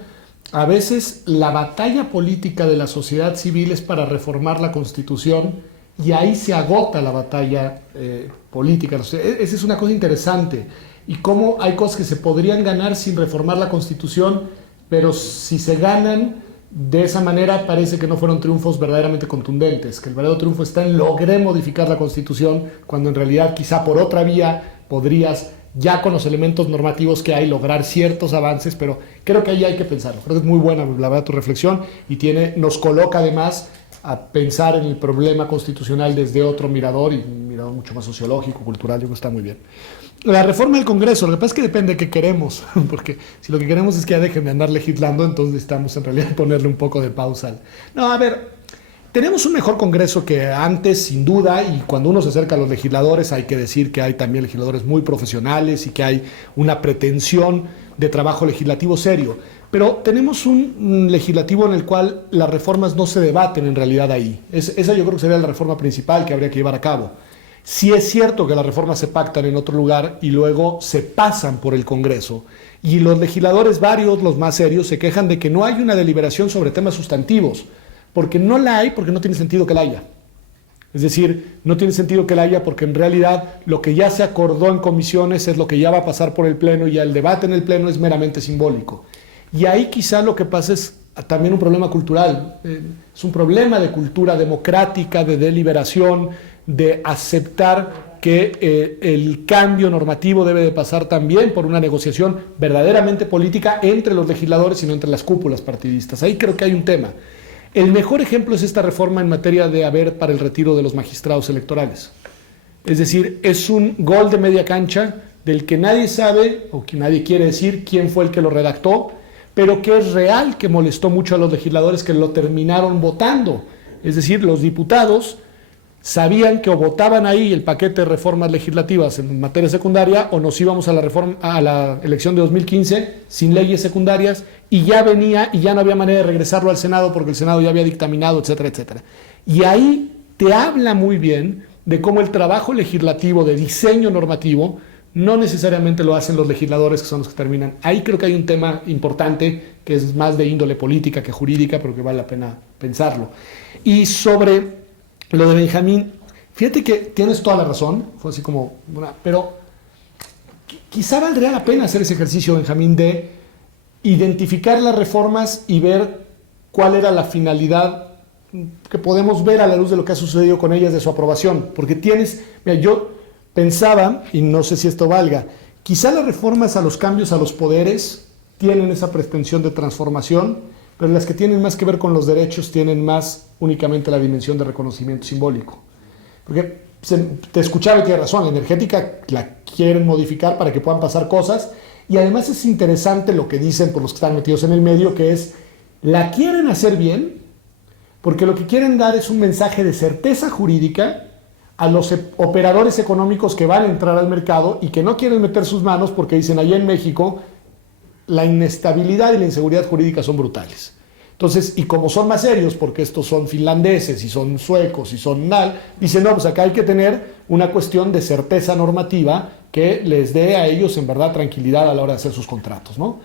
a veces la batalla política de la sociedad civil es para reformar la Constitución y ahí se agota la batalla política. Esa es una cosa interesante. Y cómo hay cosas que se podrían ganar sin reformar la Constitución, pero si se ganan de esa manera parece que no fueron triunfos verdaderamente contundentes, que el verdadero triunfo está en logré modificar la Constitución, cuando en realidad quizá por otra vía podrías, ya con los elementos normativos que hay, lograr ciertos avances, pero creo que ahí hay que pensarlo. Creo que es muy buena, la verdad, tu reflexión, y nos coloca además a pensar en el problema constitucional desde otro mirador, y un mirador mucho más sociológico, cultural. Yo creo que está muy bien. La reforma del Congreso, lo que pasa es que depende de qué queremos, porque si lo que queremos es que ya dejen de andar legislando, entonces necesitamos en realidad ponerle un poco de pausa. No, a ver, tenemos un mejor Congreso que antes, sin duda, y cuando uno se acerca a los legisladores hay que decir que hay también legisladores muy profesionales y que hay una pretensión de trabajo legislativo serio. Pero tenemos un legislativo en el cual las reformas no se debaten en realidad ahí. Esa yo creo que sería la reforma principal que habría que llevar a cabo. Sí es cierto que las reformas se pactan en otro lugar y luego se pasan por el Congreso. Y los legisladores, varios, los más serios, se quejan de que no hay una deliberación sobre temas sustantivos. Porque no la hay, porque no tiene sentido que la haya. Es decir, no tiene sentido que la haya porque en realidad lo que ya se acordó en comisiones es lo que ya va a pasar por el Pleno, y ya el debate en el Pleno es meramente simbólico. Y ahí quizá lo que pasa es también un problema cultural. Es un problema de cultura democrática, de deliberación, de aceptar que el cambio normativo debe de pasar también por una negociación verdaderamente política entre los legisladores y no entre las cúpulas partidistas. Ahí creo que hay un tema. El mejor ejemplo es esta reforma en materia de haber para el retiro de los magistrados electorales. Es decir, es un gol de media cancha del que nadie sabe o que nadie quiere decir quién fue el que lo redactó, pero que es real que molestó mucho a los legisladores que lo terminaron votando. Es decir, los diputados sabían que o votaban ahí el paquete de reformas legislativas en materia secundaria, o nos íbamos a la elección de 2015 sin leyes secundarias, y ya venía y ya no había manera de regresarlo al Senado porque el Senado ya había dictaminado, etcétera, etcétera. Y ahí te habla muy bien de cómo el trabajo legislativo de diseño normativo no necesariamente lo hacen los legisladores, que son los que terminan. Ahí creo que hay un tema importante que es más de índole política que jurídica, pero que vale la pena pensarlo. Y sobre lo de Benjamín, fíjate que tienes toda la razón, fue así como pero quizá valdría la pena hacer ese ejercicio, Benjamín, de identificar las reformas y ver cuál era la finalidad que podemos ver a la luz de lo que ha sucedido con ellas, de su aprobación. Porque mira, yo pensaba, y no sé si esto valga, quizá las reformas a los cambios a los poderes tienen esa pretensión de transformación, pero las que tienen más que ver con los derechos tienen más únicamente la dimensión de reconocimiento simbólico. Porque te escuchaba y tienes razón, la energética la quieren modificar para que puedan pasar cosas, y además es interesante lo que dicen por los que están metidos en el medio, que es, la quieren hacer bien, porque lo que quieren dar es un mensaje de certeza jurídica a los operadores económicos que van a entrar al mercado y que no quieren meter sus manos porque dicen, allá en México la inestabilidad y la inseguridad jurídica son brutales. Entonces, y como son más serios, porque estos son finlandeses y son suecos y son dicen, no, pues acá hay que tener una cuestión de certeza normativa que les dé a ellos en verdad tranquilidad a la hora de hacer sus contratos, ¿no?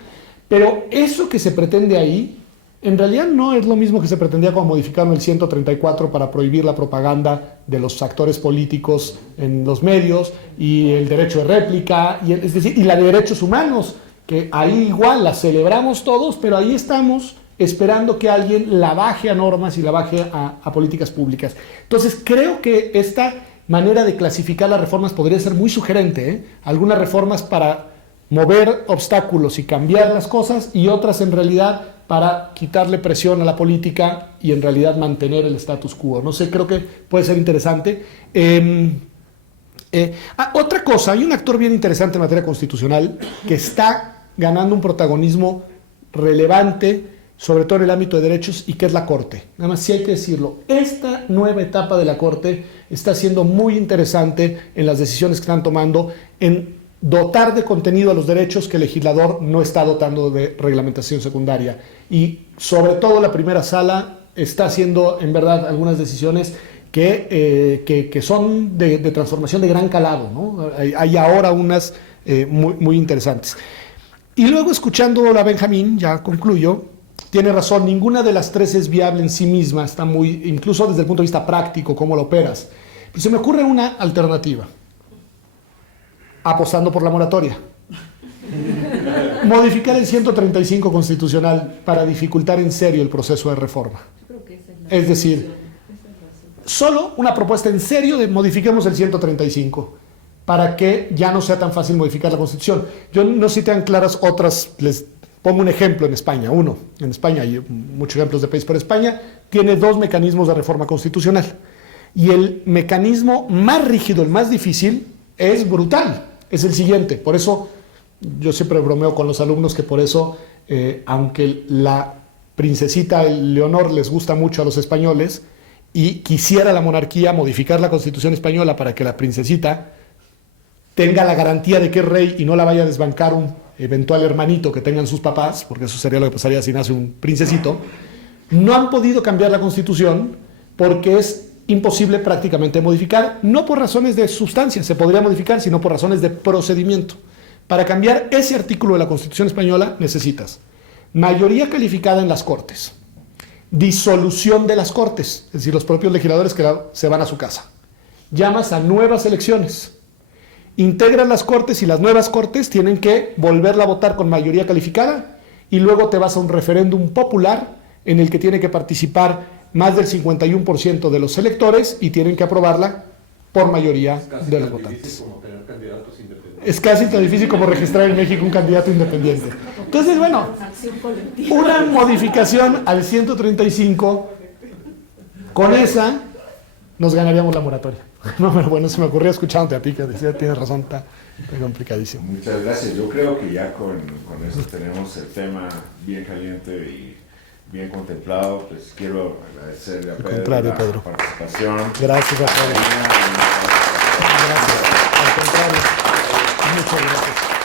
Pero eso que se pretende ahí, en realidad no es lo mismo que se pretendía cuando modificaron el 134 para prohibir la propaganda de los actores políticos en los medios y el derecho de réplica, es decir, y la de derechos humanos, que ahí igual la celebramos todos, pero ahí estamos esperando que alguien la baje a normas y la baje a políticas públicas. Entonces creo que esta manera de clasificar las reformas podría ser muy sugerente, ¿eh? Algunas reformas para mover obstáculos y cambiar las cosas, y otras en realidad para quitarle presión a la política y en realidad mantener el status quo. No sé, creo que puede ser interesante. Otra cosa, hay un actor bien interesante en materia constitucional que está ganando un protagonismo relevante, sobre todo en el ámbito de derechos, y que es la Corte. Nada más sí hay que decirlo, esta nueva etapa de la Corte está siendo muy interesante en las decisiones que están tomando, en dotar de contenido a los derechos que el legislador no está dotando de reglamentación secundaria. Y sobre todo la primera sala está haciendo en verdad algunas decisiones que son de transformación de gran calado, ¿no? Hay ahora unas muy interesantes. Y luego, escuchando a Benjamín, ya concluyo, tiene razón, ninguna de las tres es viable en sí misma, está muy, incluso desde el punto de vista práctico, cómo lo operas. Pero se me ocurre una alternativa, apostando por la moratoria. Modificar el 135 constitucional para dificultar en serio el proceso de reforma. Es decir, solo una propuesta en serio de modifiquemos el 135 para que ya no sea tan fácil modificar la Constitución. Yo no sé si te dan claras otras, les pongo un ejemplo en España. En España hay muchos ejemplos de país, pero España tiene dos mecanismos de reforma constitucional. Y el mecanismo más rígido, el más difícil, es brutal. Es el siguiente. Por eso yo siempre bromeo con los alumnos que por eso, aunque la princesita Leonor les gusta mucho a los españoles y quisiera la monarquía modificar la Constitución española para que la princesita tenga la garantía de que es rey y no la vaya a desbancar un eventual hermanito que tengan sus papás, porque eso sería lo que pasaría si nace un princesito, no han podido cambiar la Constitución porque es imposible prácticamente modificar, no por razones de sustancia, se podría modificar, sino por razones de procedimiento. Para cambiar ese artículo de la Constitución española necesitas mayoría calificada en las Cortes, disolución de las Cortes, es decir, los propios legisladores que se van a su casa, llamas a nuevas elecciones, integran las Cortes y las nuevas Cortes tienen que volverla a votar con mayoría calificada y luego te vas a un referéndum popular en el que tiene que participar más del 51% de los electores y tienen que aprobarla por mayoría de los votantes. Es casi tan difícil como registrar en México un candidato independiente. Entonces, bueno, una modificación al 135, con esa nos ganaríamos la moratoria. No, pero bueno, se me ocurrió escuchándote a ti, que decía, tienes razón, está complicadísimo. Muchas gracias. Yo creo que ya con eso tenemos el tema bien caliente y bien contemplado. Pues quiero agradecerle a Pedro la participación. Gracias a Pedro. Gracias. Al contrario. Muchas gracias.